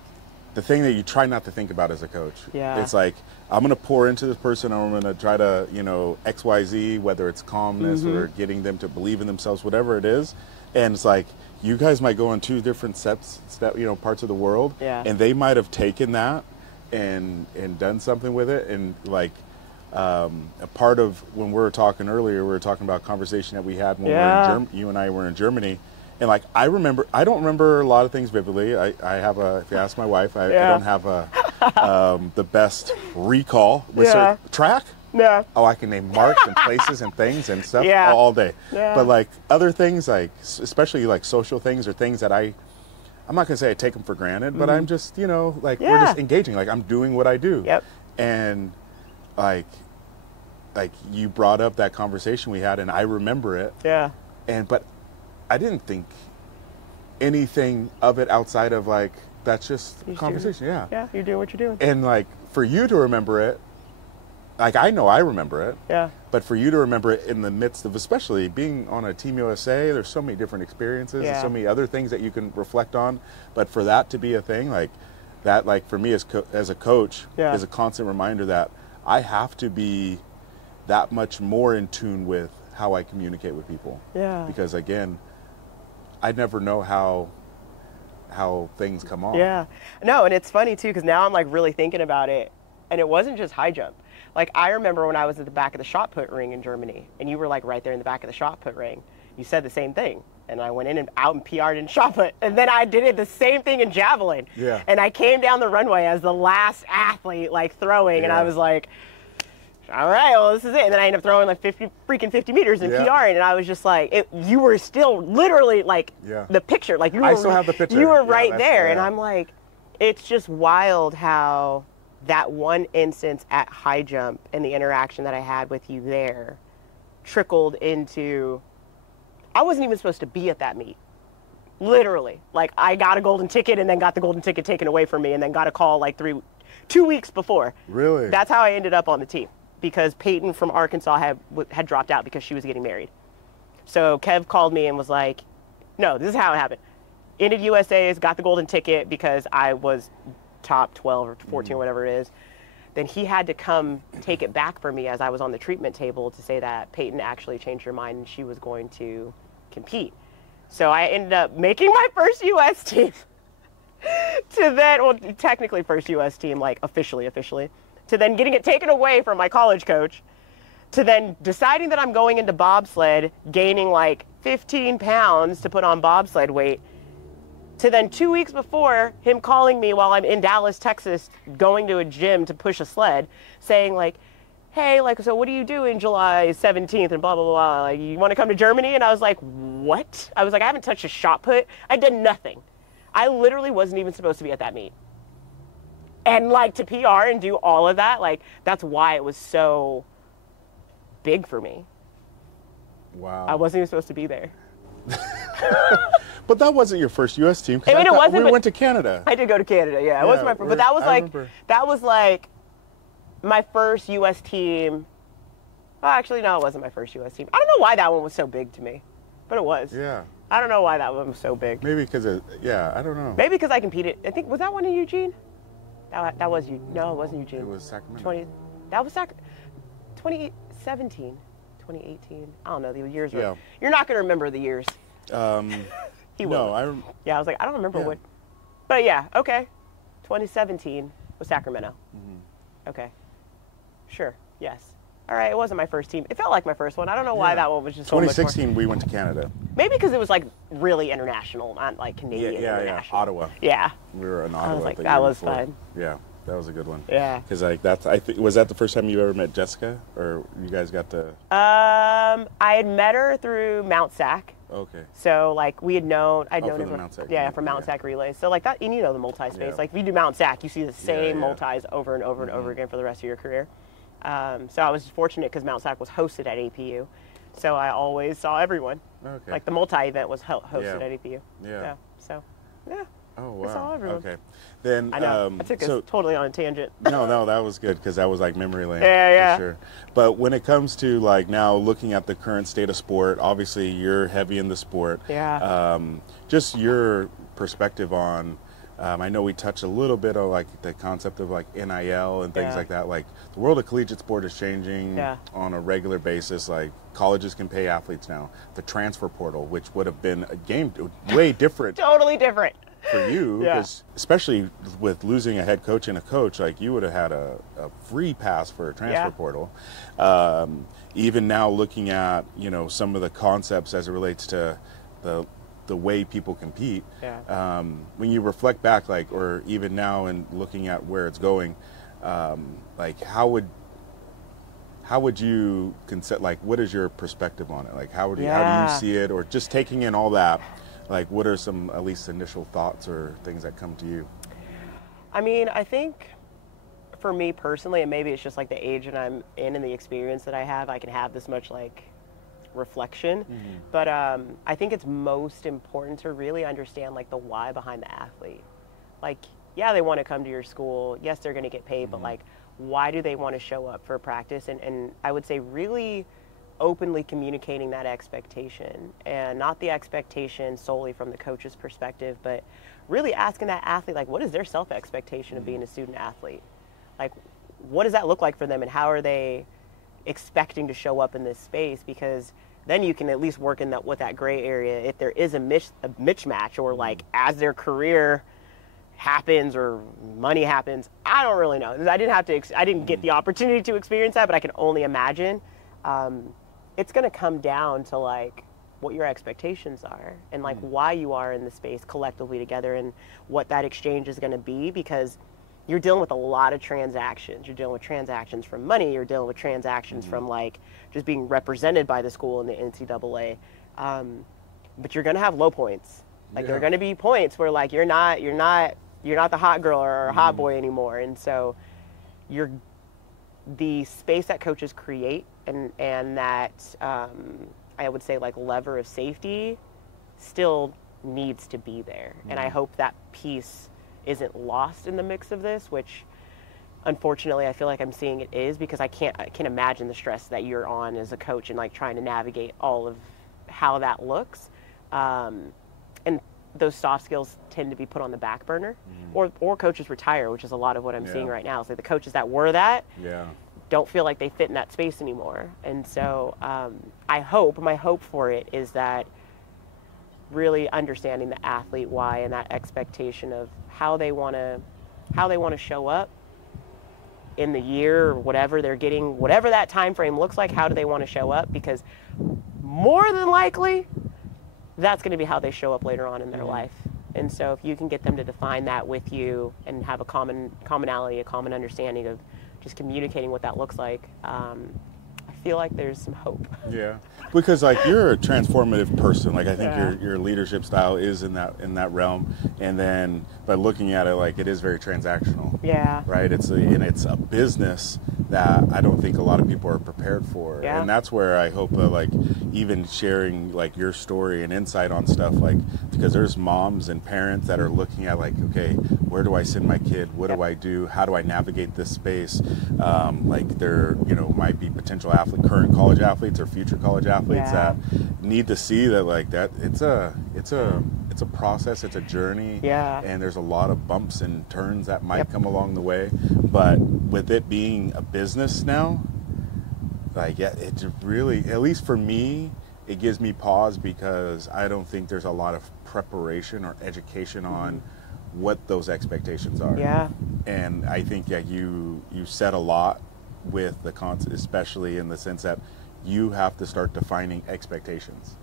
the thing that you try not to think about as a coach. It's like, I'm going to pour into this person, I'm going to try to, you know, XYZ, whether it's calmness or getting them to believe in themselves, whatever it is. And it's like, you guys might go on two different parts of the world, and they might have taken that and done something with it. And like, a part of when we were talking earlier, we were talking about a conversation that we had when we were you and I were in Germany. And like, I don't remember a lot of things vividly. I have if you ask my wife, I don't have the best recall with track. Oh, I can name marks and places and things and stuff all day. But like other things, like especially like social things or things that I'm not gonna say I take them for granted, but I'm just, you know, like we're just engaging. Like I'm doing what I do. And like you brought up that conversation we had, and I remember it. But I didn't think anything of it outside of like, that's just conversation. Yeah, you're doing what you're doing. And like for you to remember it, like I know I remember it. But for you to remember it in the midst of, especially being on a Team USA, there's so many different experiences and so many other things that you can reflect on. But for that to be a thing like that, like for me as a coach, is a constant reminder that I have to be that much more in tune with how I communicate with people. Because again, I never know how things come off. No, and it's funny too, because now I'm like really thinking about it, and it wasn't just high jump. Like I remember when I was at the back of the shot put ring in Germany, and you were like right there in the back of the shot put ring. You said the same thing, and I went in and out and PR'd in shot put, and then I did it the same thing in javelin. And I came down the runway as the last athlete, like throwing, and I was like, all right, well, this is it. And then I ended up throwing like 50 meters and PRing, and I was just like, you were still literally like the picture, like you were, I still have the picture. You were right there, and I'm like, it's just wild how that one instance at high jump and the interaction that I had with you there trickled into, I wasn't even supposed to be at that meet. Literally, like I got a golden ticket and then got the golden ticket taken away from me, and then got a call like 2 weeks before. Really? That's how I ended up on the team, because Peyton from Arkansas had dropped out because she was getting married. So Kev called me and was like, no, this is how it happened. Ended USA's, got the golden ticket because I was top 12 or 14 or whatever it is. Then he had to come take it back for me as I was on the treatment table to say that Peyton actually changed her mind and she was going to compete. So I ended up making my first US team to then, well, technically first US team, like officially, to then getting it taken away from my college coach, to then deciding that I'm going into bobsled, gaining like 15 pounds to put on bobsled weight, to then 2 weeks before him calling me while I'm in Dallas, Texas, going to a gym to push a sled, saying like, hey, like, so what do you do in July 17th and blah, blah, blah, like, you want to come to Germany? And I was like, what? I was like, I haven't touched a shot put. I did nothing. I literally wasn't even supposed to be at that meet. And like to PR and do all of that, like that's why it was so big for me. Wow. I wasn't even supposed to be there. But that wasn't your first U.S. team. I mean, it wasn't. We went to Canada. I did go to Canada. Yeah, it wasn't my first. But that was like my first U.S. team. Oh, actually, no, it wasn't my first U.S. team. I don't know why that one was so big to me, but it was. Yeah. I don't know why that one was so big. Maybe because I don't know. Maybe because I competed. I think, was that one in Eugene? That was you. No, it wasn't Eugene. It was Sacramento. 2017, 2018. I don't know the years. Yeah. You're not going to remember the years. He no, I was like, I don't remember what. But yeah, okay. 2017 was Sacramento. Okay. Sure. Yes. all right, it wasn't my first team. It felt like my first one. I don't know why that one was just so much more. 2016, we went to Canada. Maybe because it was like really international, not like Canadian international. Ottawa. Yeah. We were in Ottawa. I was like, that was fun. Yeah, that was a good one. Yeah. Because like was that the first time you ever met Jessica, or you guys got to? I had met her through Mount Sac. Okay. So like we had known, I'd known her from Mount Sac. from Mount Sac relays. So like that, and you know the multi space. Yeah. Like if you do Mount Sac, you see the same multis over and over and over again for the rest of your career. So I was fortunate because Mount Sac was hosted at APU, so I always saw everyone. Okay. Like the multi event was hosted at APU. Yeah. So yeah. Oh wow. I saw everyone. Okay. Then I know. I took us totally on a tangent. No, that was good because that was like memory lane. Yeah. For sure. But when it comes to like now looking at the current state of sport, obviously you're heavy in the sport. Yeah. Just your perspective on. I know we touched a little bit on like the concept of like NIL and things like that. Like the world of collegiate sport is changing on a regular basis. Like colleges can pay athletes now. The transfer portal, which would have been a game way different. Totally different. For you, because especially with losing a head coach and a coach, like you would have had a free pass for a transfer portal. Even now looking at, some of the concepts as it relates to the way people compete, when you reflect back, like, or even now and looking at where it's going, like how would you consider, like, what is your perspective on it? Like, how do you see it, or just taking in all that? Like, what are some, at least, initial thoughts or things that come to you? I mean, I think for me personally, and maybe it's just like the age that I'm in and the experience that I can have this much like reflection. But I think it's most important to really understand like the why behind the athlete. Like, yeah, they want to come to your school. Yes, they're going to get paid, but like, why do they want to show up for practice? And I would say really openly communicating that expectation, and not the expectation solely from the coach's perspective, but really asking that athlete, like, what is their self-expectation of being a student athlete? Like, what does that look like for them, and how are they expecting to show up in this space? Because then you can at least work in with that gray area if there is a mismatch, or like as their career happens or money happens. I don't really know. I didn't get the opportunity to experience that, but I can only imagine. It's going to come down to like what your expectations are, and like why you are in the space collectively together, and what that exchange is going to be, because you're dealing with a lot of transactions. You're dealing with transactions from money. You're dealing with transactions from like just being represented by the school in the NCAA. But you're going to have low points. Like there are going to be points where like you're not the hot girl or hot boy anymore, and so the space that coaches create and that I would say like lever of safety still needs to be there. And I hope that piece isn't lost in the mix of this, which unfortunately I feel like I'm seeing it is, because I can't imagine the stress that you're on as a coach and like trying to navigate all of how that looks. And those soft skills tend to be put on the back burner, or coaches retire, which is a lot of what I'm seeing right now. So the coaches that were that don't feel like they fit in that space anymore. And so my hope for it is that really understanding the athlete why, and that expectation of how they want to show up in the year, or whatever they're getting, whatever that time frame looks like. How do they want to show up? Because more than likely, that's going to be how they show up later on in their life. And so if you can get them to define that with you and have a commonality, a common understanding of just communicating what that looks like, I feel like there's some hope. Yeah, because like you're a transformative person. Like I think your leadership style is in that realm, and then by looking at it, like it is very transactional. Yeah. Right. It's a business that I don't think a lot of people are prepared for, and that's where I hope like even sharing like your story and insight on stuff, like because there's moms and parents that are looking at like, okay, where do I send my kid? What do I do? How do I navigate this space? Like there, might be potential current college athletes or future college athletes that need to see that like that it's a process, it's a journey, and there's a lot of bumps and turns that might come along the way. But with it being a business now, like it's really, at least for me, it gives me pause, because I don't think there's a lot of preparation or education on what those expectations are. Yeah. And I think you said a lot with the concept, especially in the sense that you have to start defining expectations,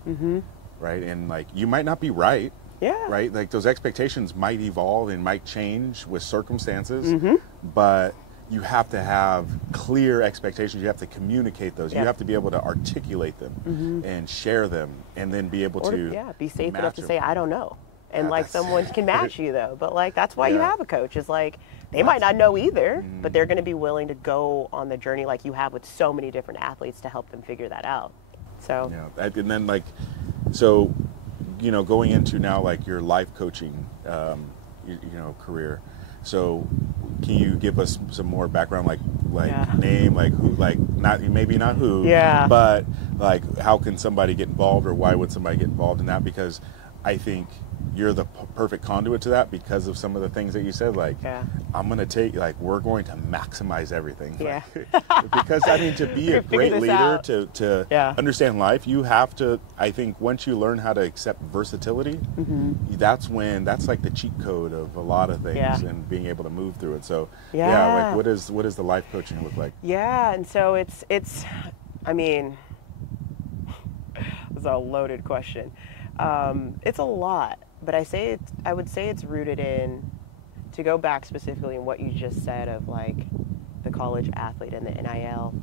right? And like, you might not be right, right? Like those expectations might evolve and might change with circumstances, but you have to have clear expectations. You have to communicate those. You have to be able to articulate them and share them, and then be able to be safe enough to say, I don't know. And like someone can match you though. But like, that's why you have a coach, is like, they might not know either, but they're going to be willing to go on the journey like you have with so many different athletes to help them figure that out. So, and then like, so, you know, going into now like your life coaching, you know, career. So can you give us some more background, like name, like who, like not, maybe not who, but like how can somebody get involved, or why would somebody get involved in that? Because I think you're the perfect conduit to that, because of some of the things that you said, like, I'm going to take, like, we're going to maximize everything. Because, I mean, to be a great leader, to understand life, you have to, I think, once you learn how to accept versatility, that's like the cheat code of a lot of things, and being able to move through it. So, like, what does the life coaching look like? And so it's, I mean, it's a loaded question. It's a lot, but I would say it's rooted in, to go back specifically in what you just said of like the college athlete and the NIL.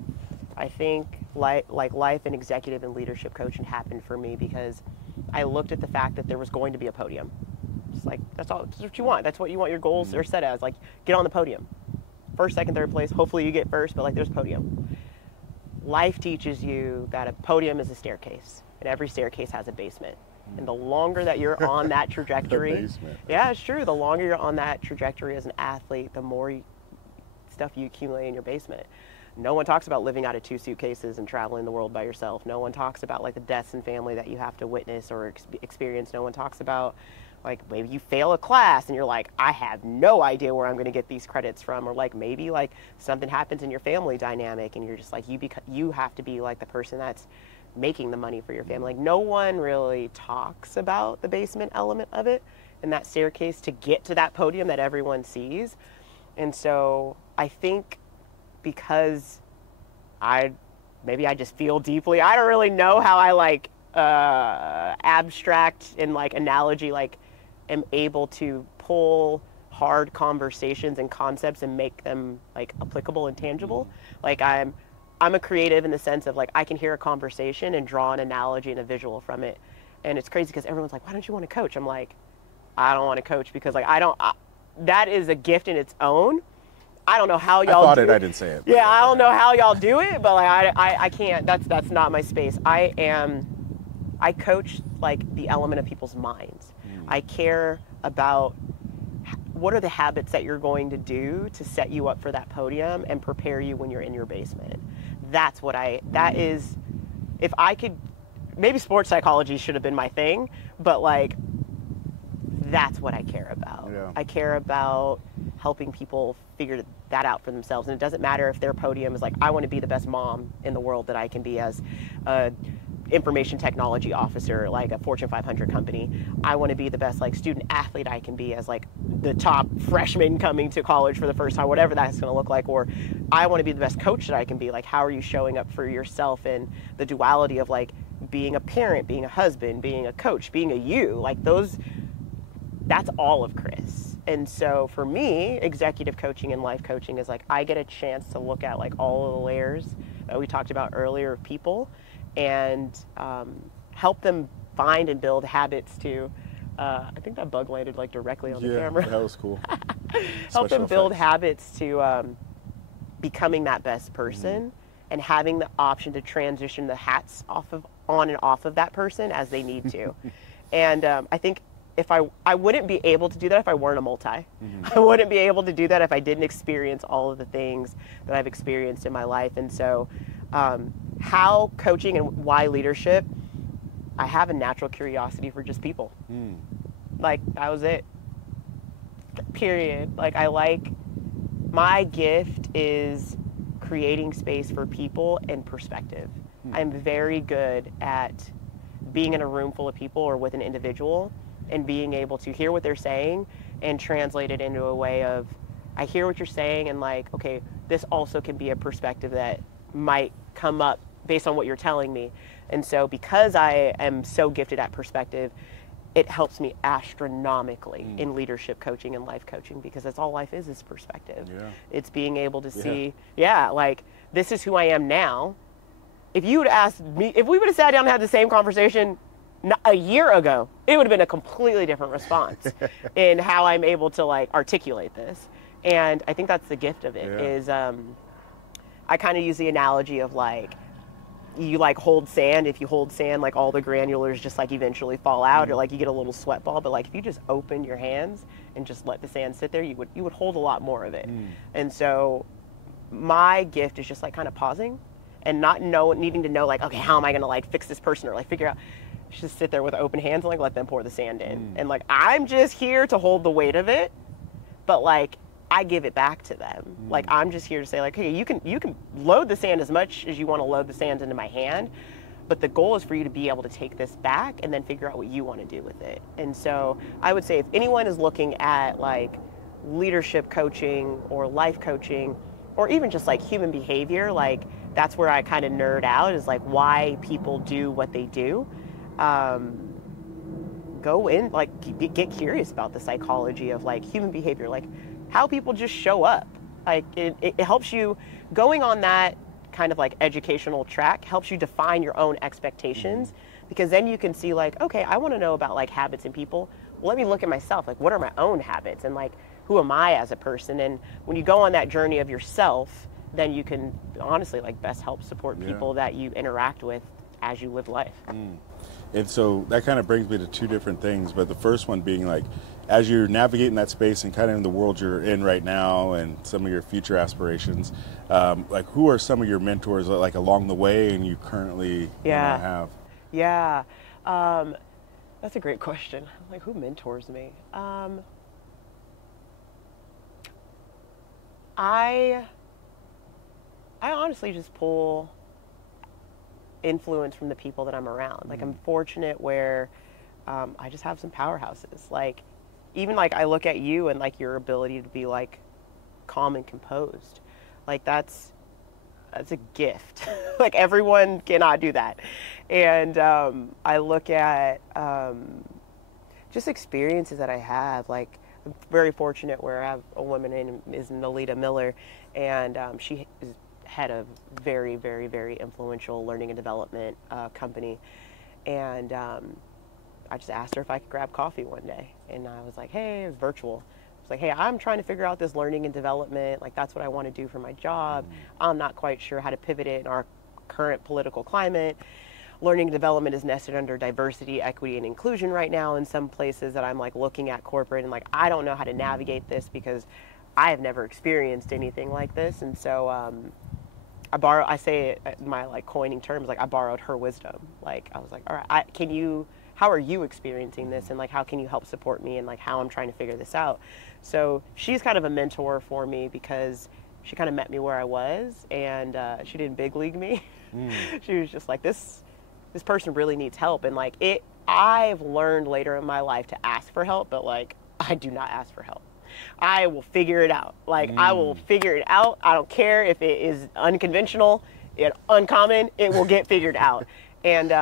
I think like life and executive and leadership coaching happened for me because I looked at the fact that there was going to be a podium. It's like, that's what you want. That's what you want your goals are set as. Like, get on the podium. First, second, third place. Hopefully you get first, but like, there's a podium. Life teaches you that a podium is a staircase, and every staircase has a basement. And the longer that you're on that trajectory, it's true. The longer you're on that trajectory as an athlete, the more stuff you accumulate in your basement. No one talks about living out of 2 suitcases and traveling the world by yourself. No one talks about like the deaths in family that you have to witness or experience. No one talks about like maybe you fail a class and you're like, I have no idea where I'm going to get these credits from. Or like maybe like something happens in your family dynamic and you're just like, you have to be like the person that's making the money for your family. Like, no one really talks about the basement element of it and that staircase to get to that podium that everyone sees. And so I think because maybe I just feel deeply, I don't really know how I like abstract and like analogy, like am able to pull hard conversations and concepts and make them like applicable and tangible. Like I'm a creative in the sense of like, I can hear a conversation and draw an analogy and a visual from it. And it's crazy because everyone's like, why don't you want to coach? I'm like, I don't want to coach because like, that is a gift in its own. I don't know how y'all I didn't say it. Yeah, I don't know how y'all do it, but like, I can't, that's not my space. I coach like the element of people's minds. I care about what are the habits that you're going to do to set you up for that podium and prepare you when you're in your basement. That's what that is, if I could, maybe sports psychology should have been my thing, but like, that's what I care about. I care about helping people figure that out for themselves. And it doesn't matter if their podium is like, I want to be the best mom in the world that I can be as a information technology officer, like a Fortune 500 company. I want to be the best like student athlete I can be as like the top freshman coming to college for the first time, whatever that's going to look like. Or I want to be the best coach that I can be. Like, how are you showing up for yourself in the duality of like being a parent, being a husband, being a coach, being a you, like that's all of Chris. And so for me, executive coaching and life coaching is like, I get a chance to look at like all of the layers that we talked about earlier of people and help them find and build habits to, I think that bug landed like directly on the camera. That was cool. Help them build habits to becoming that best person and having the option to transition the hats on and off of that person as they need to. And I think if I wouldn't be able to do that if I weren't a multi. I wouldn't be able to do that if I didn't experience all of the things that I've experienced in my life. And so how coaching and why leadership, I have a natural curiosity for just people. Like, that was it. Period. Like, my gift is creating space for people and perspective. I'm very good at being in a room full of people or with an individual and being able to hear what they're saying and translate it into a way of, I hear what you're saying and like, okay, this also can be a perspective that might come up based on what you're telling me. And so because I am so gifted at perspective, it helps me astronomically in leadership coaching and life coaching, because that's all life is perspective. Yeah. It's being able to see, like, this is who I am now. If you would ask me, if we would have sat down and had the same conversation a year ago, it would have been a completely different response in how I'm able to like articulate this. And I think that's the gift of it is, I kind of use the analogy of like, you like hold sand. If you hold sand, like all the granulars just like eventually fall out, or like you get a little sweat ball. But like if you just open your hands and just let the sand sit there, you would hold a lot more of it. And so my gift is just like kind of pausing and not needing to know like, okay, how am I gonna like fix this person or like figure out. Just sit there with open hands and like let them pour the sand in. And like I'm just here to hold the weight of it, but like I give it back to them. Like I'm just here to say like, hey, you can load the sand as much as you want to load the sand into my hand, but the goal is for you to be able to take this back and then figure out what you want to do with it. And so I would say if anyone is looking at like leadership coaching or life coaching, or even just like human behavior, like that's where I kind of nerd out, is like why people do what they do. Go in, like get curious about the psychology of like human behavior, like how people just show up. Like it helps you, going on that kind of like educational track helps you define your own expectations, because then you can see like, okay, I want to know about like habits in people. Well, let me look at myself, like what are my own habits and like who am I as a person? And when you go on that journey of yourself, then you can honestly like best help support people that you interact with as you live life. And so that kind of brings me to two different things, but the first one being like, as you're navigating that space and kind of in the world you're in right now and some of your future aspirations, like who are some of your mentors like along the way and you currently have? Yeah, that's a great question. Like who mentors me? I honestly just pull influence from the people that I'm around. Like I'm fortunate where I just have some powerhouses. Like even like I look at you and like your ability to be like calm and composed. Like that's a gift. Like everyone cannot do that. And I look at just experiences that I have. Like I'm very fortunate where I have a woman named is Nolita Miller, and she is head of very, very, very influential learning and development company. And I just asked her if I could grab coffee one day. And I was like, hey, it was virtual. I was like, hey, I'm trying to figure out this learning and development. Like, that's what I want to do for my job. I'm not quite sure how to pivot it in our current political climate. Learning and development is nested under diversity, equity, and inclusion right now in some places that I'm like looking at corporate and like, I don't know how to navigate this because I have never experienced anything like this. And so I say it, my like coining terms, like I borrowed her wisdom. Like I was like, all right, how are you experiencing this? And like, how can you help support me? And like how I'm trying to figure this out. So she's kind of a mentor for me because she kind of met me where I was, and she didn't big league me. She was just like, this person really needs help. And like I've learned later in my life to ask for help, but like, I do not ask for help. I will figure it out. Like I will figure it out. I don't care if it is unconventional, uncommon, it will get figured out. And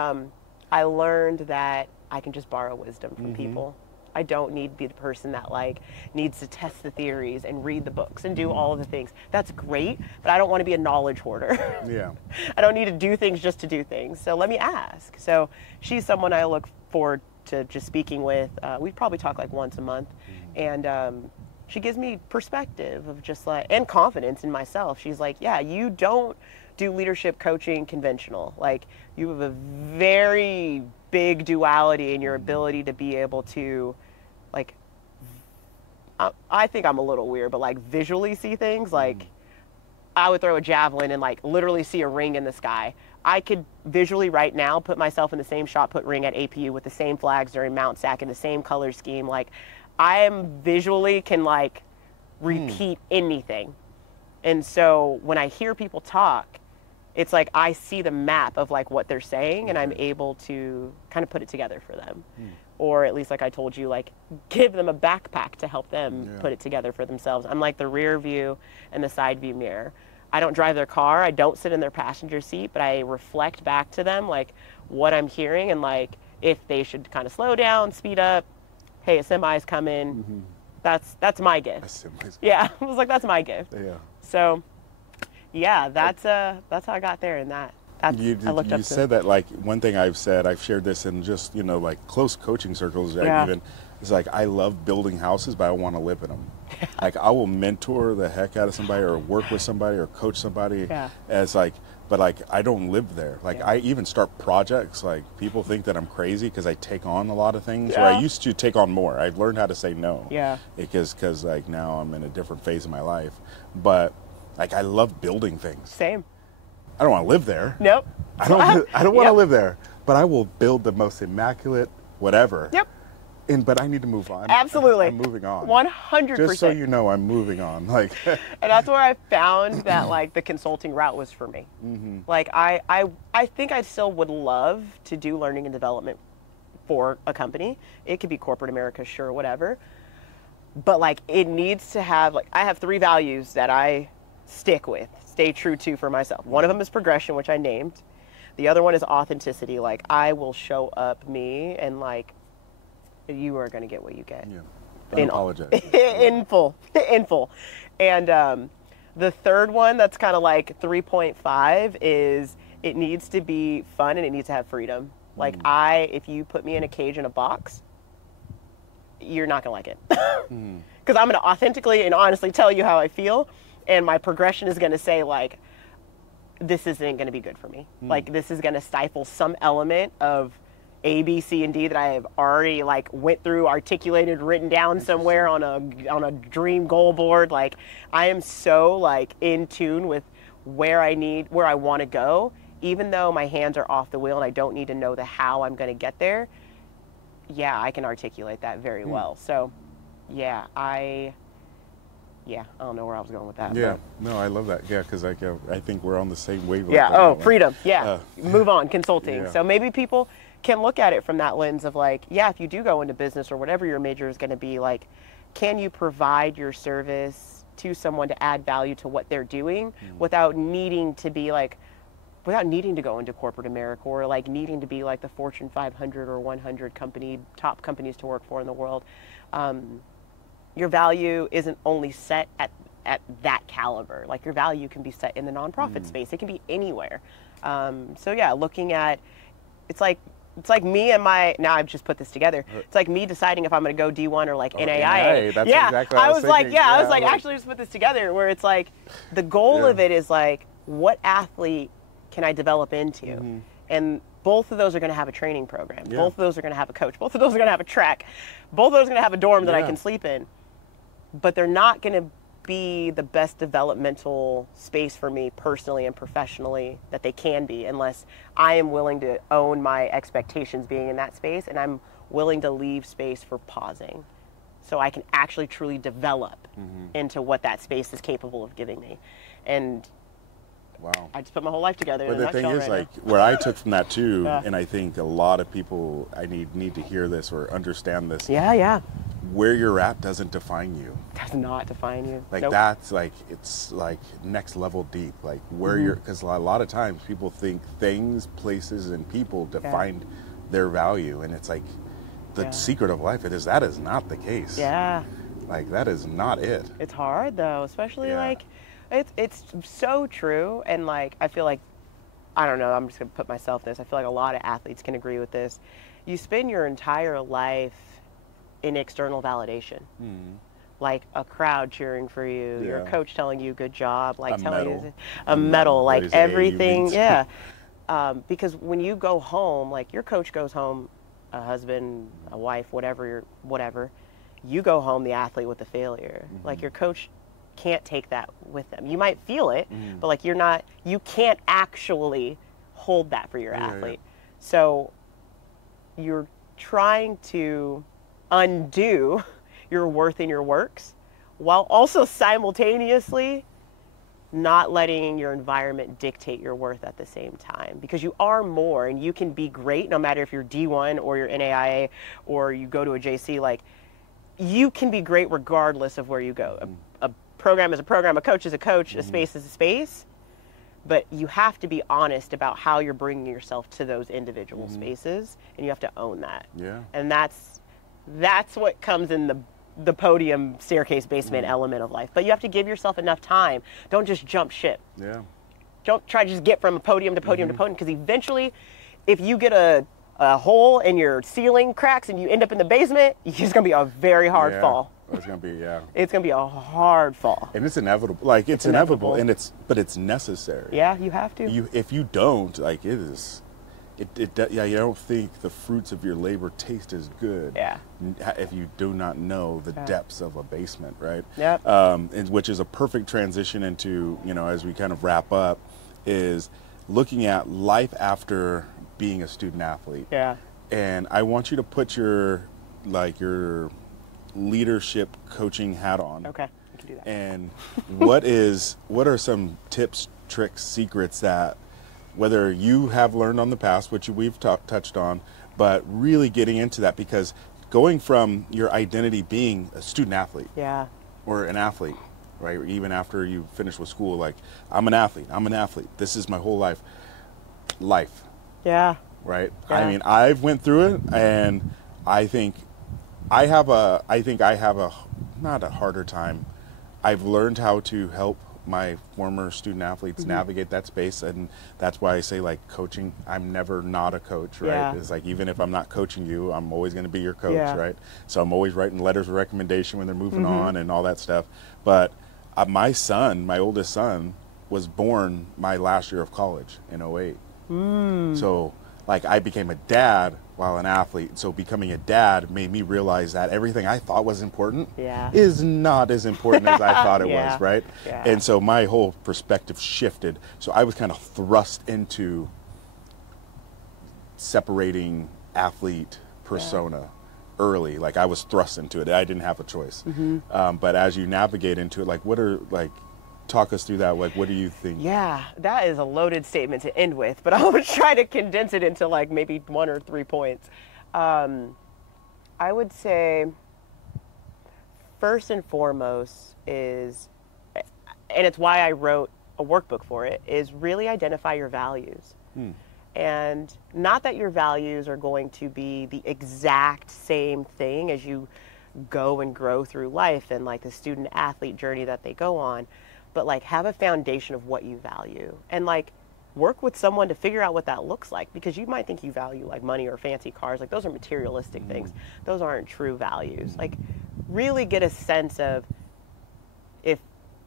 I learned that I can just borrow wisdom from people. I don't need to be the person that like needs to test the theories and read the books and do all of the things. That's great, but I don't want to be a knowledge hoarder. Yeah. I don't need to do things just to do things. So let me ask. So she's someone I look forward to just speaking with. We probably talk like once a month. And she gives me perspective of just like, and confidence in myself. She's like, yeah, you don't do leadership coaching conventional. Like you have a very big duality in your ability to be able to like, I think I'm a little weird, but like visually see things. Like I would throw a javelin and like literally see a ring in the sky. I could visually right now put myself in the same shot put ring at APU with the same flags during Mount Sac in the same color scheme. Like I am visually can like repeat anything. And so when I hear people talk, it's like I see the map of like what they're saying and I'm able to kind of put it together for them. or at least like I told you, like give them a backpack to help them put it together for themselves. I'm like the rear view and the side view mirror. I don't drive their car. I don't sit in their passenger seat, but I reflect back to them like what I'm hearing and like if they should kind of slow down, speed up. Hey, a semi's coming. That's my gift. Yeah, I was like, that's my gift. Yeah. So, yeah, that's how I got there, and that's I looked up to. You said that, like, one thing I've shared this in just, you know, like close coaching circles. Even it's like I love building houses, but I want to live in them. Like I will mentor the heck out of somebody, or work with somebody, or coach somebody. As like, but like I don't live there. Like I even start projects. Like people think that I'm crazy because I take on a lot of things. Or I used to take on more. I've learned how to say no. Because like now I'm in a different phase of my life. But like I love building things. Same. I don't want to live there. Nope. I don't want to live there. But I will build the most immaculate whatever. But I need to move on. Absolutely. I'm moving on. 100%. Just so you know, I'm moving on. Like. And that's where I found that like the consulting route was for me. Like I think I still would love to do learning and development for a company. It could be corporate America, sure, whatever. But like it needs to have, like I have 3 values that I stay true to for myself. One of them is progression, which I named. The other one is authenticity. Like I will show up me and like you are going to get what you get. Don't apologize. in full. And the third one that's kind of like 3.5 is it needs to be fun and it needs to have freedom. Like if you put me in a cage in a box, you're not going to like it. Because I'm going to authentically and honestly tell you how I feel. And my progression is going to say like, this isn't going to be good for me. Like this is going to stifle some element of A, B, C, and D that I have already like went through, articulated, written down somewhere on a dream goal board. Like I am so like in tune with where I want to go, even though my hands are off the wheel and I don't need to know the how I'm going to get there. Yeah, I can articulate that very well. So I don't know where I was going with that. No, I love that. Yeah, because I think we're on the same wavelength. Freedom. Move on, consulting. So maybe people can look at it from that lens of like, if you do go into business or whatever your major is going to be, like, can you provide your service to someone to add value to what they're doing without needing to be like, without needing to go into corporate America or like needing to be like the Fortune 500 or 100 top companies to work for in the world. Your value isn't only set at that caliber. Like your value can be set in the nonprofit space. It can be anywhere. Looking at, it's like me and now I've just put this together. It's like me deciding if I'm going to go D1 or like NAIA. That's exactly what I was thinking. I was like, actually just put this together where it's like, the goal of it is like, what athlete can I develop into? And both of those are going to have a training program. Both of those are going to have a coach. Both of those are going to have a track. Both of those are going to have a dorm that I can sleep in. But they're not going to be the best developmental space for me personally and professionally that they can be unless I am willing to own my expectations being in that space and I'm willing to leave space for pausing so I can actually truly develop into what that space is capable of giving me. And I just put my whole life together. But the thing is, like, where I took from that too, and I think a lot of people need to hear this or understand this. Where you're at doesn't define you. Does not define you. Like that's like, it's like next level deep. Like where you're, because a lot of times people think things, places, and people define their value, and it's like the secret of life. That is not the case. Like that is not it. It's hard though, especially like. It's so true, and like I feel like, I don't know, I'm just gonna put myself in this. I feel like a lot of athletes can agree with this. You spend your entire life in external validation, like a crowd cheering for you, your coach telling you good job, like telling you a medal, like everything, because when you go home, like your coach goes home, a husband, a wife, whatever, you go home the athlete with the failure. Like your coach can't take that with them. You might feel it, but like you can't actually hold that for your athlete. So you're trying to undo your worth in your works while also simultaneously not letting your environment dictate your worth at the same time, because you are more, and you can be great no matter if you're D1 or you're NAIA or you go to a JC. Like, you can be great regardless of where you go. A program is a program, a coach is a coach, a space is a space, but you have to be honest about how you're bringing yourself to those individual spaces, and you have to own that. Yeah. And that's what comes in the podium, staircase, basement element of life. But you have to give yourself enough time. Don't just jump ship. Yeah. Don't try to just get from podium to podium to podium, because eventually, if you get a hole in your ceiling cracks and you end up in the basement, it's going to be a very hard fall. It's going to be, It's going to be a hard fall. And it's inevitable. Like, it's inevitable, and but it's necessary. Yeah, you have to. If you don't, like, it is, you don't think the fruits of your labor taste as good. Yeah. If you do not know the depths of a basement, right? Yep. Which is a perfect transition into, as we kind of wrap up, is looking at life after being a student athlete. Yeah. And I want you to put your leadership coaching hat on. Okay, I can do that. And what are some tips, tricks, secrets that whether you have learned on the past, which we've touched on, but really getting into that, because going from your identity being a student athlete or an athlete, right? Or even after you finish with school, like, I'm an athlete, this is my whole life. Yeah. Right? Yeah. I mean, I've went through it, and I think I have not a harder time. I've learned how to help my former student athletes navigate that space, and that's why I say, like, coaching, I'm never not a coach, right? Yeah. It's like, even if I'm not coaching you, I'm always going to be your coach, right? So I'm always writing letters of recommendation when they're moving on and all that stuff. But my oldest son, was born my last year of college in '08. So, like, I became a dad while an athlete. So becoming a dad made me realize that everything I thought was important is not as important as I thought it was, right? Yeah. And so my whole perspective shifted. So I was kind of thrust into separating athlete persona early. Like, I was thrust into it. I didn't have a choice. But as you navigate into it, like, talk us through that. Like, what do you think? Yeah, that is a loaded statement to end with, but I'll try to condense it into, like, maybe 1 or 3 points. I would say, first and foremost is, and it's why I wrote a workbook for it, is really identify your values. And not that your values are going to be the exact same thing as you go and grow through life and, like, the student athlete journey that they go on, but, like, have a foundation of what you value, and, like, work with someone to figure out what that looks like, because you might think you value, like, money or fancy cars. Like, those are materialistic things. Those aren't true values. Like, really get a sense of, if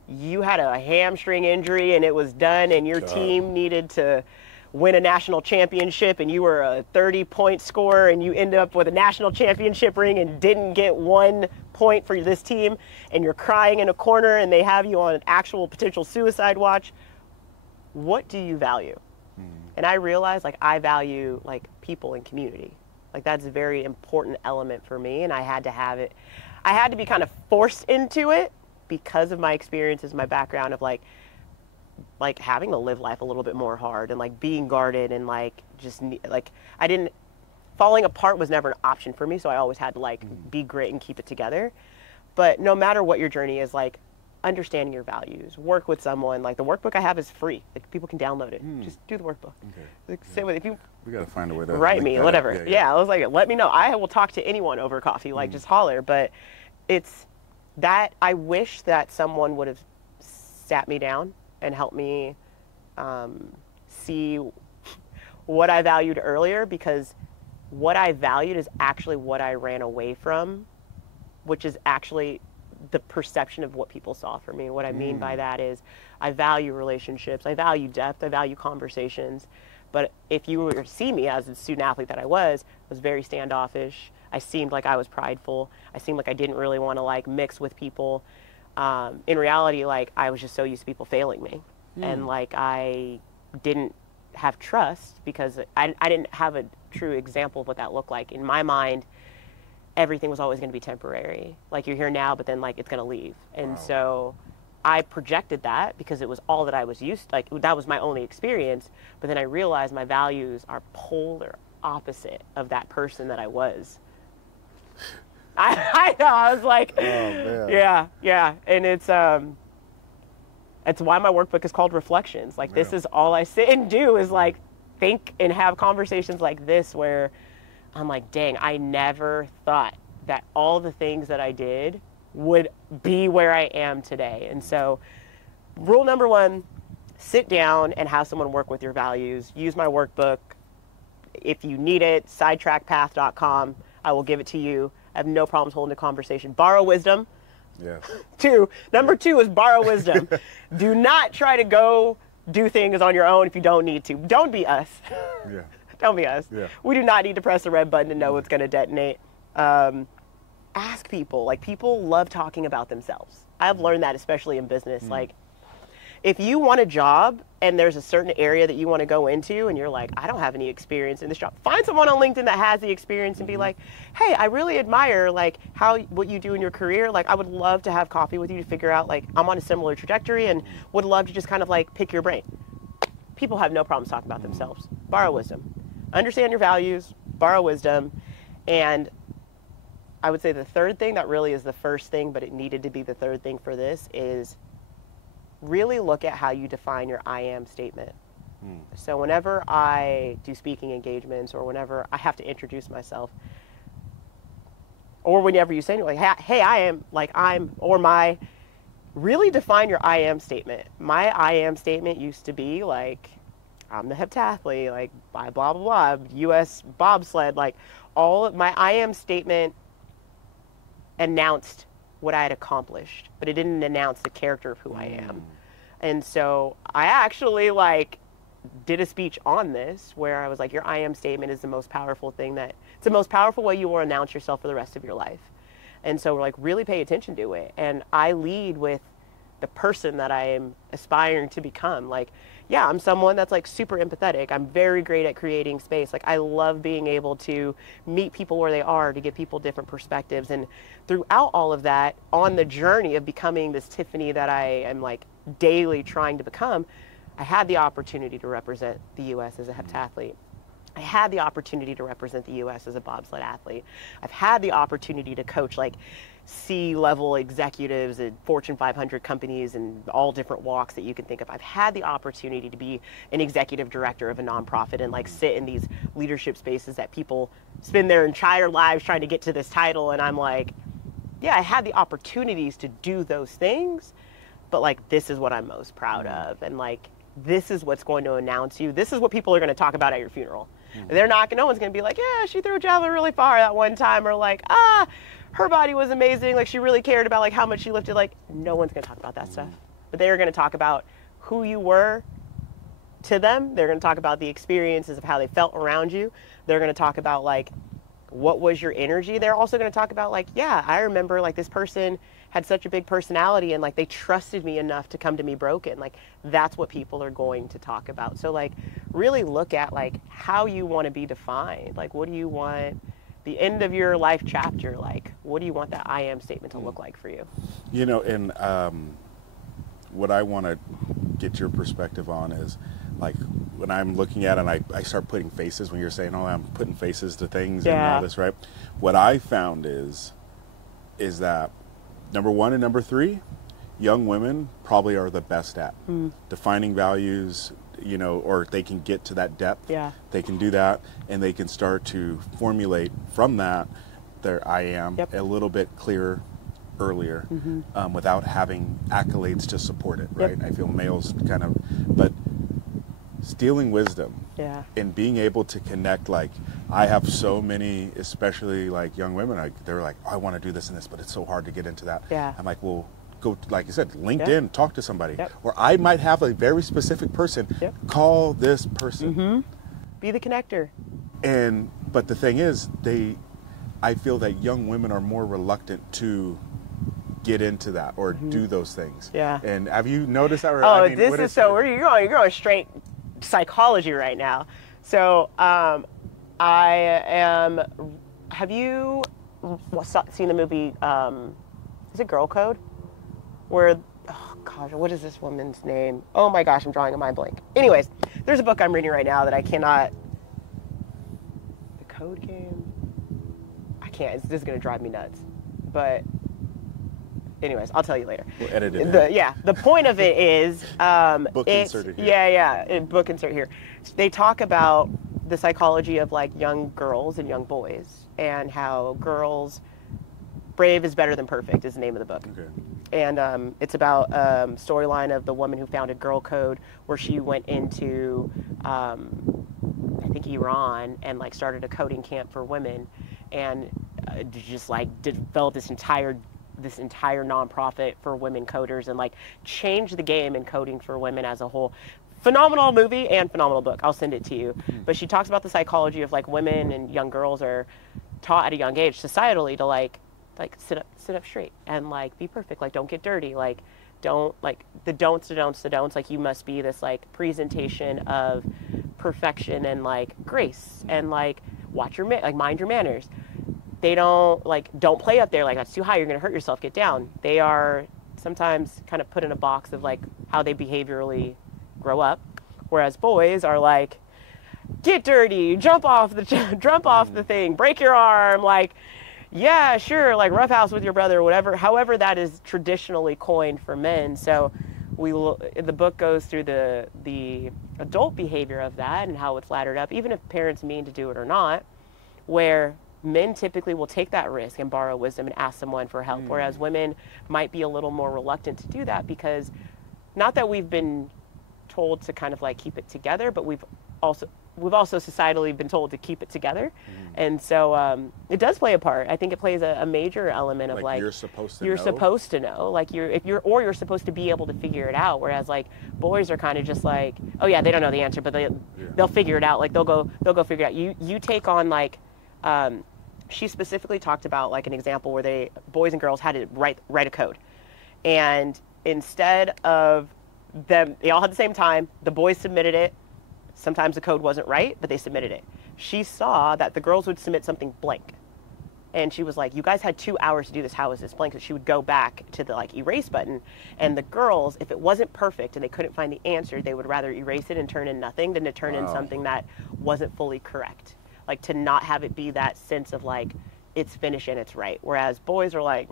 you had a hamstring injury and it was done and your team needed to win a national championship and you were a 30-point scorer and you end up with a national championship ring and didn't get 1 point for this team, and you're crying in a corner and they have you on an actual potential suicide watch, what do you value? And I realized, like, I value, like, people and community. Like, that's a very important element for me, and I had to have it. I had to be kind of forced into it because of my experiences, my background of, like having to live life a little bit more hard, and, like, being guarded, and, like, just, like, falling apart was never an option for me, so I always had to, like, be grit and keep it together. But no matter what your journey is, like, understanding your values, work with someone. Like, the workbook I have is free. Like, people can download it. Just do the workbook. Okay. Like, sit with it. If you we gotta find a way to write me, whatever. Yeah, I was like, let me know. I will talk to anyone over coffee. Like, just holler. But it's that I wish that someone would have sat me down and helped me see what I valued earlier, because what I valued is actually what I ran away from, which is actually the perception of what people saw for me. And what I mean by that is, I value relationships, I value depth, I value conversations. But if you were to see me as a student athlete that I was very standoffish. I seemed like I was prideful. I seemed like I didn't really want to, like, mix with people. In reality, like, I was just so used to people failing me. And, like, I didn't have trust because I didn't have a true example of what that looked like. In my mind, everything was always going to be temporary. Like, you're here now, but then, like, it's going to leave. And so I projected that because it was all that I was used to, like that was my only experience. But then I realized my values are polar opposite of that person that I was. I know. I was like, Oh, man. yeah. And it's why my workbook is called Reflections. Like, this is all I sit and do is like think and have conversations like this where I'm like, dang, I never thought that all the things that I did would be where I am today. And so rule number one, sit down and have someone work with your values. Use my workbook. If you need it, sidetrackpath.com. I will give it to you. I have no problems holding a conversation. Borrow wisdom. Yes. Number two is borrow wisdom. Do not try to go do things on your own if you don't need to. Don't be us. Yeah. Don't be us. Yeah. We do not need to press the red button to know what's going to detonate. Ask people. Like, people love talking about themselves. I've learned that, especially in business. Like, if you want a job and there's a certain area that you want to go into and you're like, I don't have any experience in this job, find someone on LinkedIn that has the experience and be like, hey, I really admire like what you do in your career. Like, I would love to have coffee with you to figure out, like, I'm on a similar trajectory and would love to just kind of like pick your brain. People have no problems talking about themselves. Borrow wisdom. Understand your values, borrow wisdom. And I would say the third thing that really is the first thing, but it needed to be the third thing for this, is really look at how you define your I am statement. So whenever I do speaking engagements or whenever I have to introduce myself, or whenever you say, like, hey, I am, like, I'm, or my, really define your I am statement. My I am statement used to be like, I'm the heptathlete, like, blah, blah, blah, U.S. bobsled, like, all of my I am statement announced what I had accomplished, but it didn't announce the character of who I am. And so I actually like did a speech on this where I was like, your I am statement is the most powerful thing it's the most powerful way you will announce yourself for the rest of your life. And so we're like, really pay attention to it. And I lead with the person that I am aspiring to become. Like, yeah, I'm someone that's like super empathetic. I'm very great at creating space. Like, I love being able to meet people where they are, to give people different perspectives. And throughout all of that, on the journey of becoming this Tiffany that I am like daily trying to become, I had the opportunity to represent the U.S. as a heptathlete. I had the opportunity to represent the U.S. as a bobsled athlete. I've had the opportunity to coach like C-level executives at Fortune 500 companies and all different walks that you can think of. I've had the opportunity to be an executive director of a nonprofit and like sit in these leadership spaces that people spend their entire lives trying to get to this title. And I'm like, yeah, I had the opportunities to do those things, but like, this is what I'm most proud of. And like, this is what's going to announce you. This is what people are going to talk about at your funeral. They're not, no one's going to be like, yeah, she threw a javelin really far that one time, or like, her body was amazing. Like, she really cared about like how much she lifted. Like, no one's going to talk about that stuff, but they're going to talk about who you were to them. They're going to talk about the experiences of how they felt around you. They're going to talk about like, what was your energy? They're also going to talk about like, yeah, I remember like this person had such a big personality and like they trusted me enough to come to me broken. Like, that's what people are going to talk about. So like, really look at like how you want to be defined. Like, what do you want the end of your life chapter? Like, what do you want that I am statement to look like for you? You know, and what I want to get your perspective on is like, when I'm looking at it and I start putting faces, when you're saying, oh, I'm putting faces to things and all this, right? What I found is that number one and number three, young women probably are the best at defining values, you know, or they can get to that depth. Yeah. They can do that, and they can start to formulate from that their I am a little bit clearer earlier, without having accolades to support it, right? I feel males kind of, but stealing wisdom and being able to connect. Like, I have so many, especially like young women, they're like, oh, I want to do this and this, but it's so hard to get into that. I'm like, well, go, like you said, LinkedIn, talk to somebody. Or I might have a very specific person, call this person. Be the connector. But the thing is, I feel that young women are more reluctant to get into that or do those things. And have you noticed that? Or, oh, I mean, this is so, you're going straight psychology right now. So have you seen the movie, is it Girl Code? Where, oh gosh, what is this woman's name? Oh my gosh, I'm drawing a mind blank. Anyways, there's a book I'm reading right now that I cannot. The Code Game. I can't. This is gonna drive me nuts. But anyways, I'll tell you later. We'll edit it. The point of it is book inserted here. Yeah. Book insert here. They talk about the psychology of like young girls and young boys, and how brave is better than perfect is the name of the book. Okay. And it's about storyline of the woman who founded Girl Code, where she went into I think Iran and like started a coding camp for women, and just like developed this entire nonprofit for women coders, and like changed the game in coding for women as a whole. Phenomenal movie and phenomenal book. I'll send it to you. But she talks about the psychology of like women and young girls are taught at a young age societally to like sit up straight and like be perfect, like don't get dirty, like don't, like the don'ts, like you must be this like presentation of perfection and like grace and like mind your manners. They don't play up there, like that's too high, you're gonna hurt yourself, get down. They are sometimes kind of put in a box of like how they behaviorally grow up, whereas boys are like, get dirty, jump off the thing, break your arm, like, yeah, sure, like roughhouse with your brother or whatever, however that is traditionally coined for men. So the book goes through the adult behavior of that and how it's laddered up, even if parents mean to do it or not, where men typically will take that risk and borrow wisdom and ask someone for help, whereas women might be a little more reluctant to do that, because not that we've been told to kind of like keep it together, but we've also societally been told to keep it together. And so it does play a part. I think it plays a major element of like you're supposed to know, like you're supposed to be able to figure it out, whereas like boys are kind of just like, oh yeah, they don't know the answer, but they'll figure it out, like they'll go figure it out. You take on like she specifically talked about like an example where boys and girls had to write a code, and instead of them, they all had the same time, the boys submitted it. Sometimes the code wasn't right, but they submitted it. She saw that the girls would submit something blank, and she was like, you guys had 2 hours to do this, how is this blank? So she would go back to the like erase button, and the girls, if it wasn't perfect and they couldn't find the answer, they would rather erase it and turn in nothing than to turn in something that wasn't fully correct, like to not have it be that sense of like it's finished and it's right. Whereas boys are like,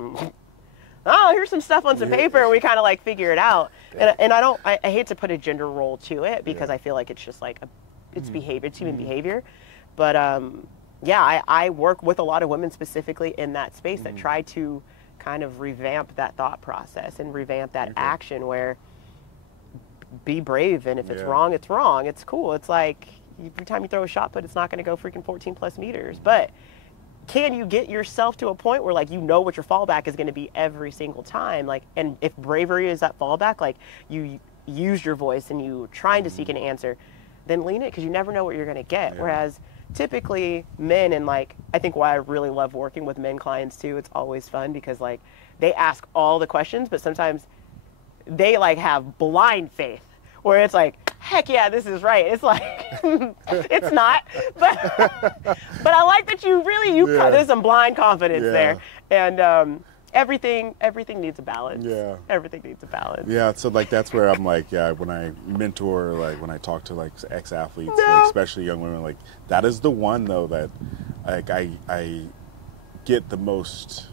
oh, here's some stuff on some paper, and we kind of like figure it out. And I hate to put a gender role to it, because I feel like it's just like it's behavior, it's human behavior. But yeah, I work with a lot of women specifically in that space that try to kind of revamp that thought process and revamp that action, where be brave, and if it's wrong, it's wrong. It's cool. It's like every time you throw a shot put, it's not going to go freaking 14 plus meters, but can you get yourself to a point where like you know what your fallback is going to be every single time, like, and if bravery is that fallback, like you use your voice and you trying to seek an answer, then lean it, because you never know what you're going to get. Whereas typically men, and like I think why I really love working with men clients too, it's always fun because like they ask all the questions, but sometimes they like have blind faith where it's like, heck yeah, this is right. It's like, it's not, but I like that there's some blind confidence there. And everything needs a balance. Yeah. Everything needs a balance. Yeah, so like that's where I'm like, when I mentor, like when I talk to like ex-athletes, like, especially young women, like that is the one though that like I get the most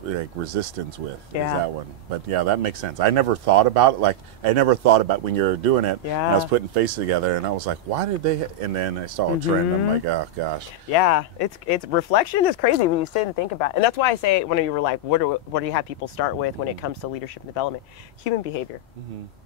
like resistance with, is that one. But yeah, that makes sense. I never thought about it. Like I never thought about when you were doing it. And I was putting faces together, and I was like, why did they? And then I saw a trend. I'm like, oh gosh. Yeah, it's reflection is crazy when you sit and think about it. And that's why I say, when you were like, what do you have people start with when it comes to leadership and development? Human behavior.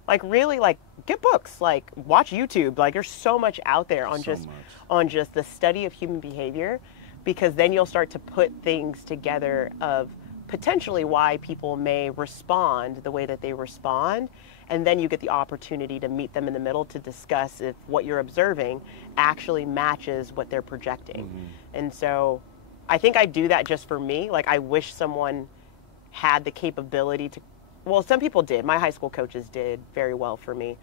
Like really, like get books, like watch YouTube. Like there's so much out there on just the study of human behavior, because then you'll start to put things together of potentially why people may respond the way that they respond, and then you get the opportunity to meet them in the middle to discuss if what you're observing actually matches what they're projecting. And so I think I do that just for me. Like I wish someone had the capability to, well, some people did. My high school coaches did very well for me,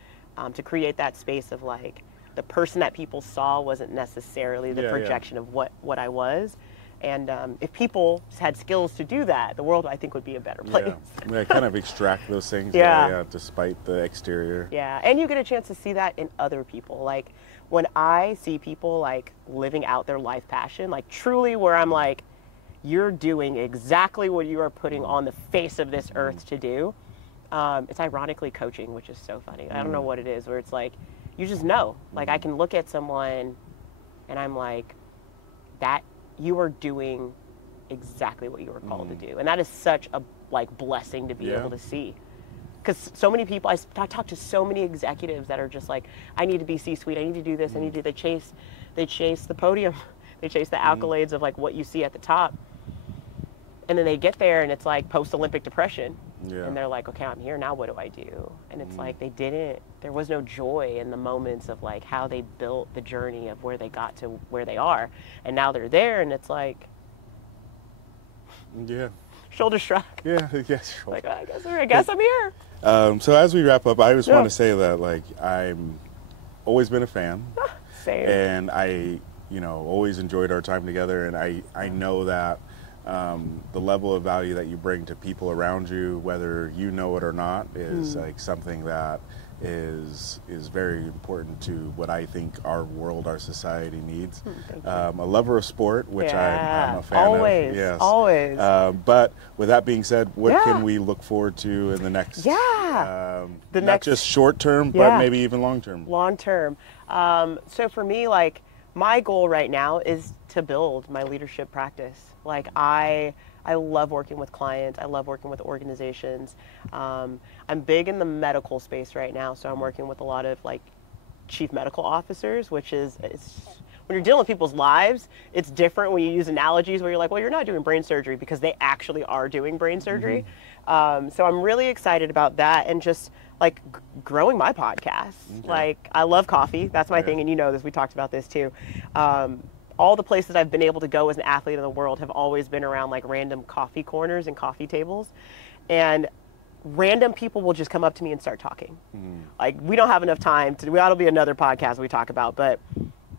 to create that space of like the person that people saw wasn't necessarily the projection of what I was. And if people had skills to do that, the world, I think, would be a better place. Yeah, kind of extract those things. Yeah. Despite the exterior. Yeah, and you get a chance to see that in other people. Like when I see people like living out their life passion, like truly where I'm like, you're doing exactly what you are putting on the face of this earth to do. It's ironically coaching, which is so funny. I don't know what it is, where it's like, you just know. Like I can look at someone and I'm like, that you are doing exactly what you were called to do. And that is such a like blessing to be able to see. Because so many people, I talk to so many executives that are just like, I need to be C-suite, I need to do this, I need to, they chase the podium, they chase the accolades of like what you see at the top. And then they get there and it's like post-Olympic depression. Yeah. And they're like, okay, I'm here, now what do I do? And it's like there was no joy in the moments of like how they built the journey of where they got to where they are. And now they're there and it's like, shoulder shrug. Yeah, yes. Like, I guess I'm here. So as we wrap up, I just want to say that like I'm always been a fan. Same. And I, always enjoyed our time together, and I know that the level of value that you bring to people around you, whether you know it or not, is like something that is very important to what I think our world, our society needs. A lover of sport, which I'm a fan of. Yes. Always. But with that being said, what can we look forward to in the next? Not just short term, but maybe even long term. Long term. So for me, like my goal right now is to build my leadership practice. Like I love working with clients. I love working with organizations. I'm big in the medical space right now, so I'm working with a lot of like chief medical officers, which is when you're dealing with people's lives, it's different when you use analogies where you're like, well, you're not doing brain surgery, because they actually are doing brain surgery. So I'm really excited about that, and just like growing my podcast. Like I love coffee. That's my thing, and you know this. We talked about this too. All the places I've been able to go as an athlete in the world have always been around like random coffee corners and coffee tables. And random people will just come up to me and start talking. Like we don't have enough time to, that'll be another podcast we talk about, but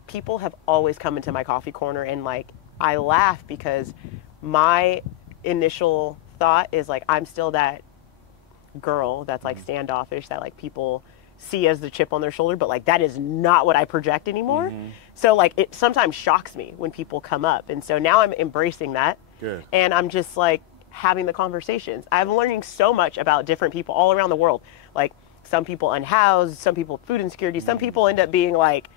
people have always come into my coffee corner, and like I laugh because my initial thought is like, I'm still that girl that's like standoffish, that like people see as the chip on their shoulder, but like that is not what I project anymore. So like it sometimes shocks me when people come up, and so now I'm embracing that. Good. And I'm just like having the conversations. I'm learning so much about different people all around the world. Like some people unhoused, some people food insecurity, some people end up being like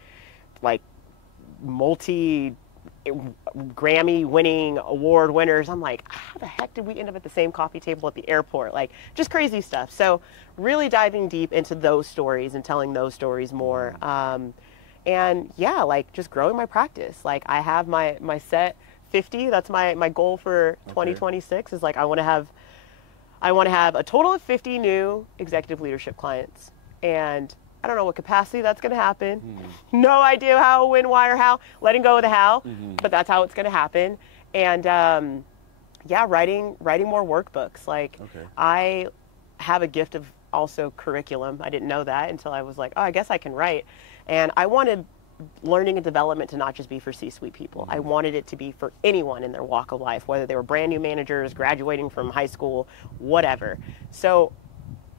multi Grammy winning award winners. I'm like, how the heck did we end up at the same coffee table at the airport? Like just crazy stuff. So really diving deep into those stories and telling those stories more. And yeah, like just growing my practice. Like I have my set 50. That's my goal for 2026 is like, I want to have a total of 50 new executive leadership clients. And I don't know what capacity that's going to happen. No idea how, when, why, or how. Letting go of the how, but that's how it's going to happen. And writing more workbooks. Like I have a gift of also curriculum. I didn't know that until I was like, oh, I guess I can write. And I wanted learning and development to not just be for C-suite people. I wanted it to be for anyone in their walk of life, whether they were brand new managers, graduating from high school, whatever. So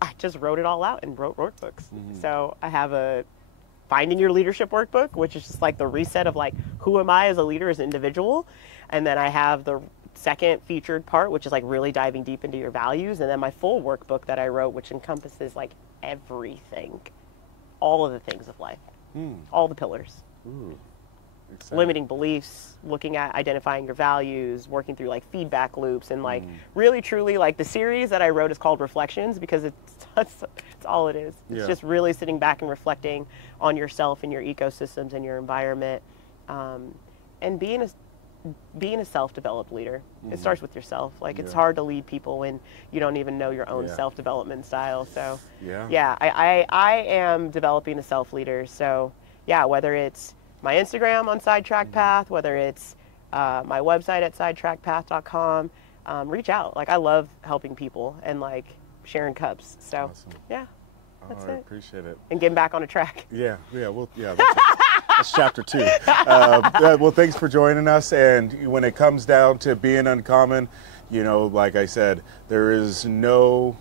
I just wrote it all out and wrote workbooks. So I have a Finding Your Leadership workbook, which is just like the reset of like, who am I as a leader, as an individual? And then I have the second featured part, which is like really diving deep into your values. And then my full workbook that I wrote, which encompasses like everything, all of the things of life, all the pillars. Limiting beliefs, looking at identifying your values, working through like feedback loops, and like really truly like the series that I wrote is called Reflections, because it's all it is. It's just really sitting back and reflecting on yourself and your ecosystems and your environment, and being a self-developed leader. It starts with yourself. Like it's hard to lead people when you don't even know your own self-development style. So I am developing a self-leader. So whether it's my Instagram on Sidetrack Path, whether it's my website at sidetrackpath.com, reach out. Like I love helping people and like sharing cups. So that's it. I appreciate it. And getting back on a track. Well, That's chapter 2. Well, thanks for joining us. And when it comes down to being uncommon, you know, like I said, there is no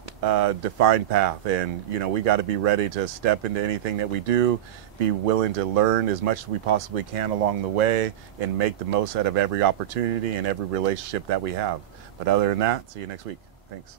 defined path, and you know, we got to be ready to step into anything that we do, be willing to learn as much as we possibly can along the way, and make the most out of every opportunity and every relationship that we have. But other than that, see you next week. Thanks.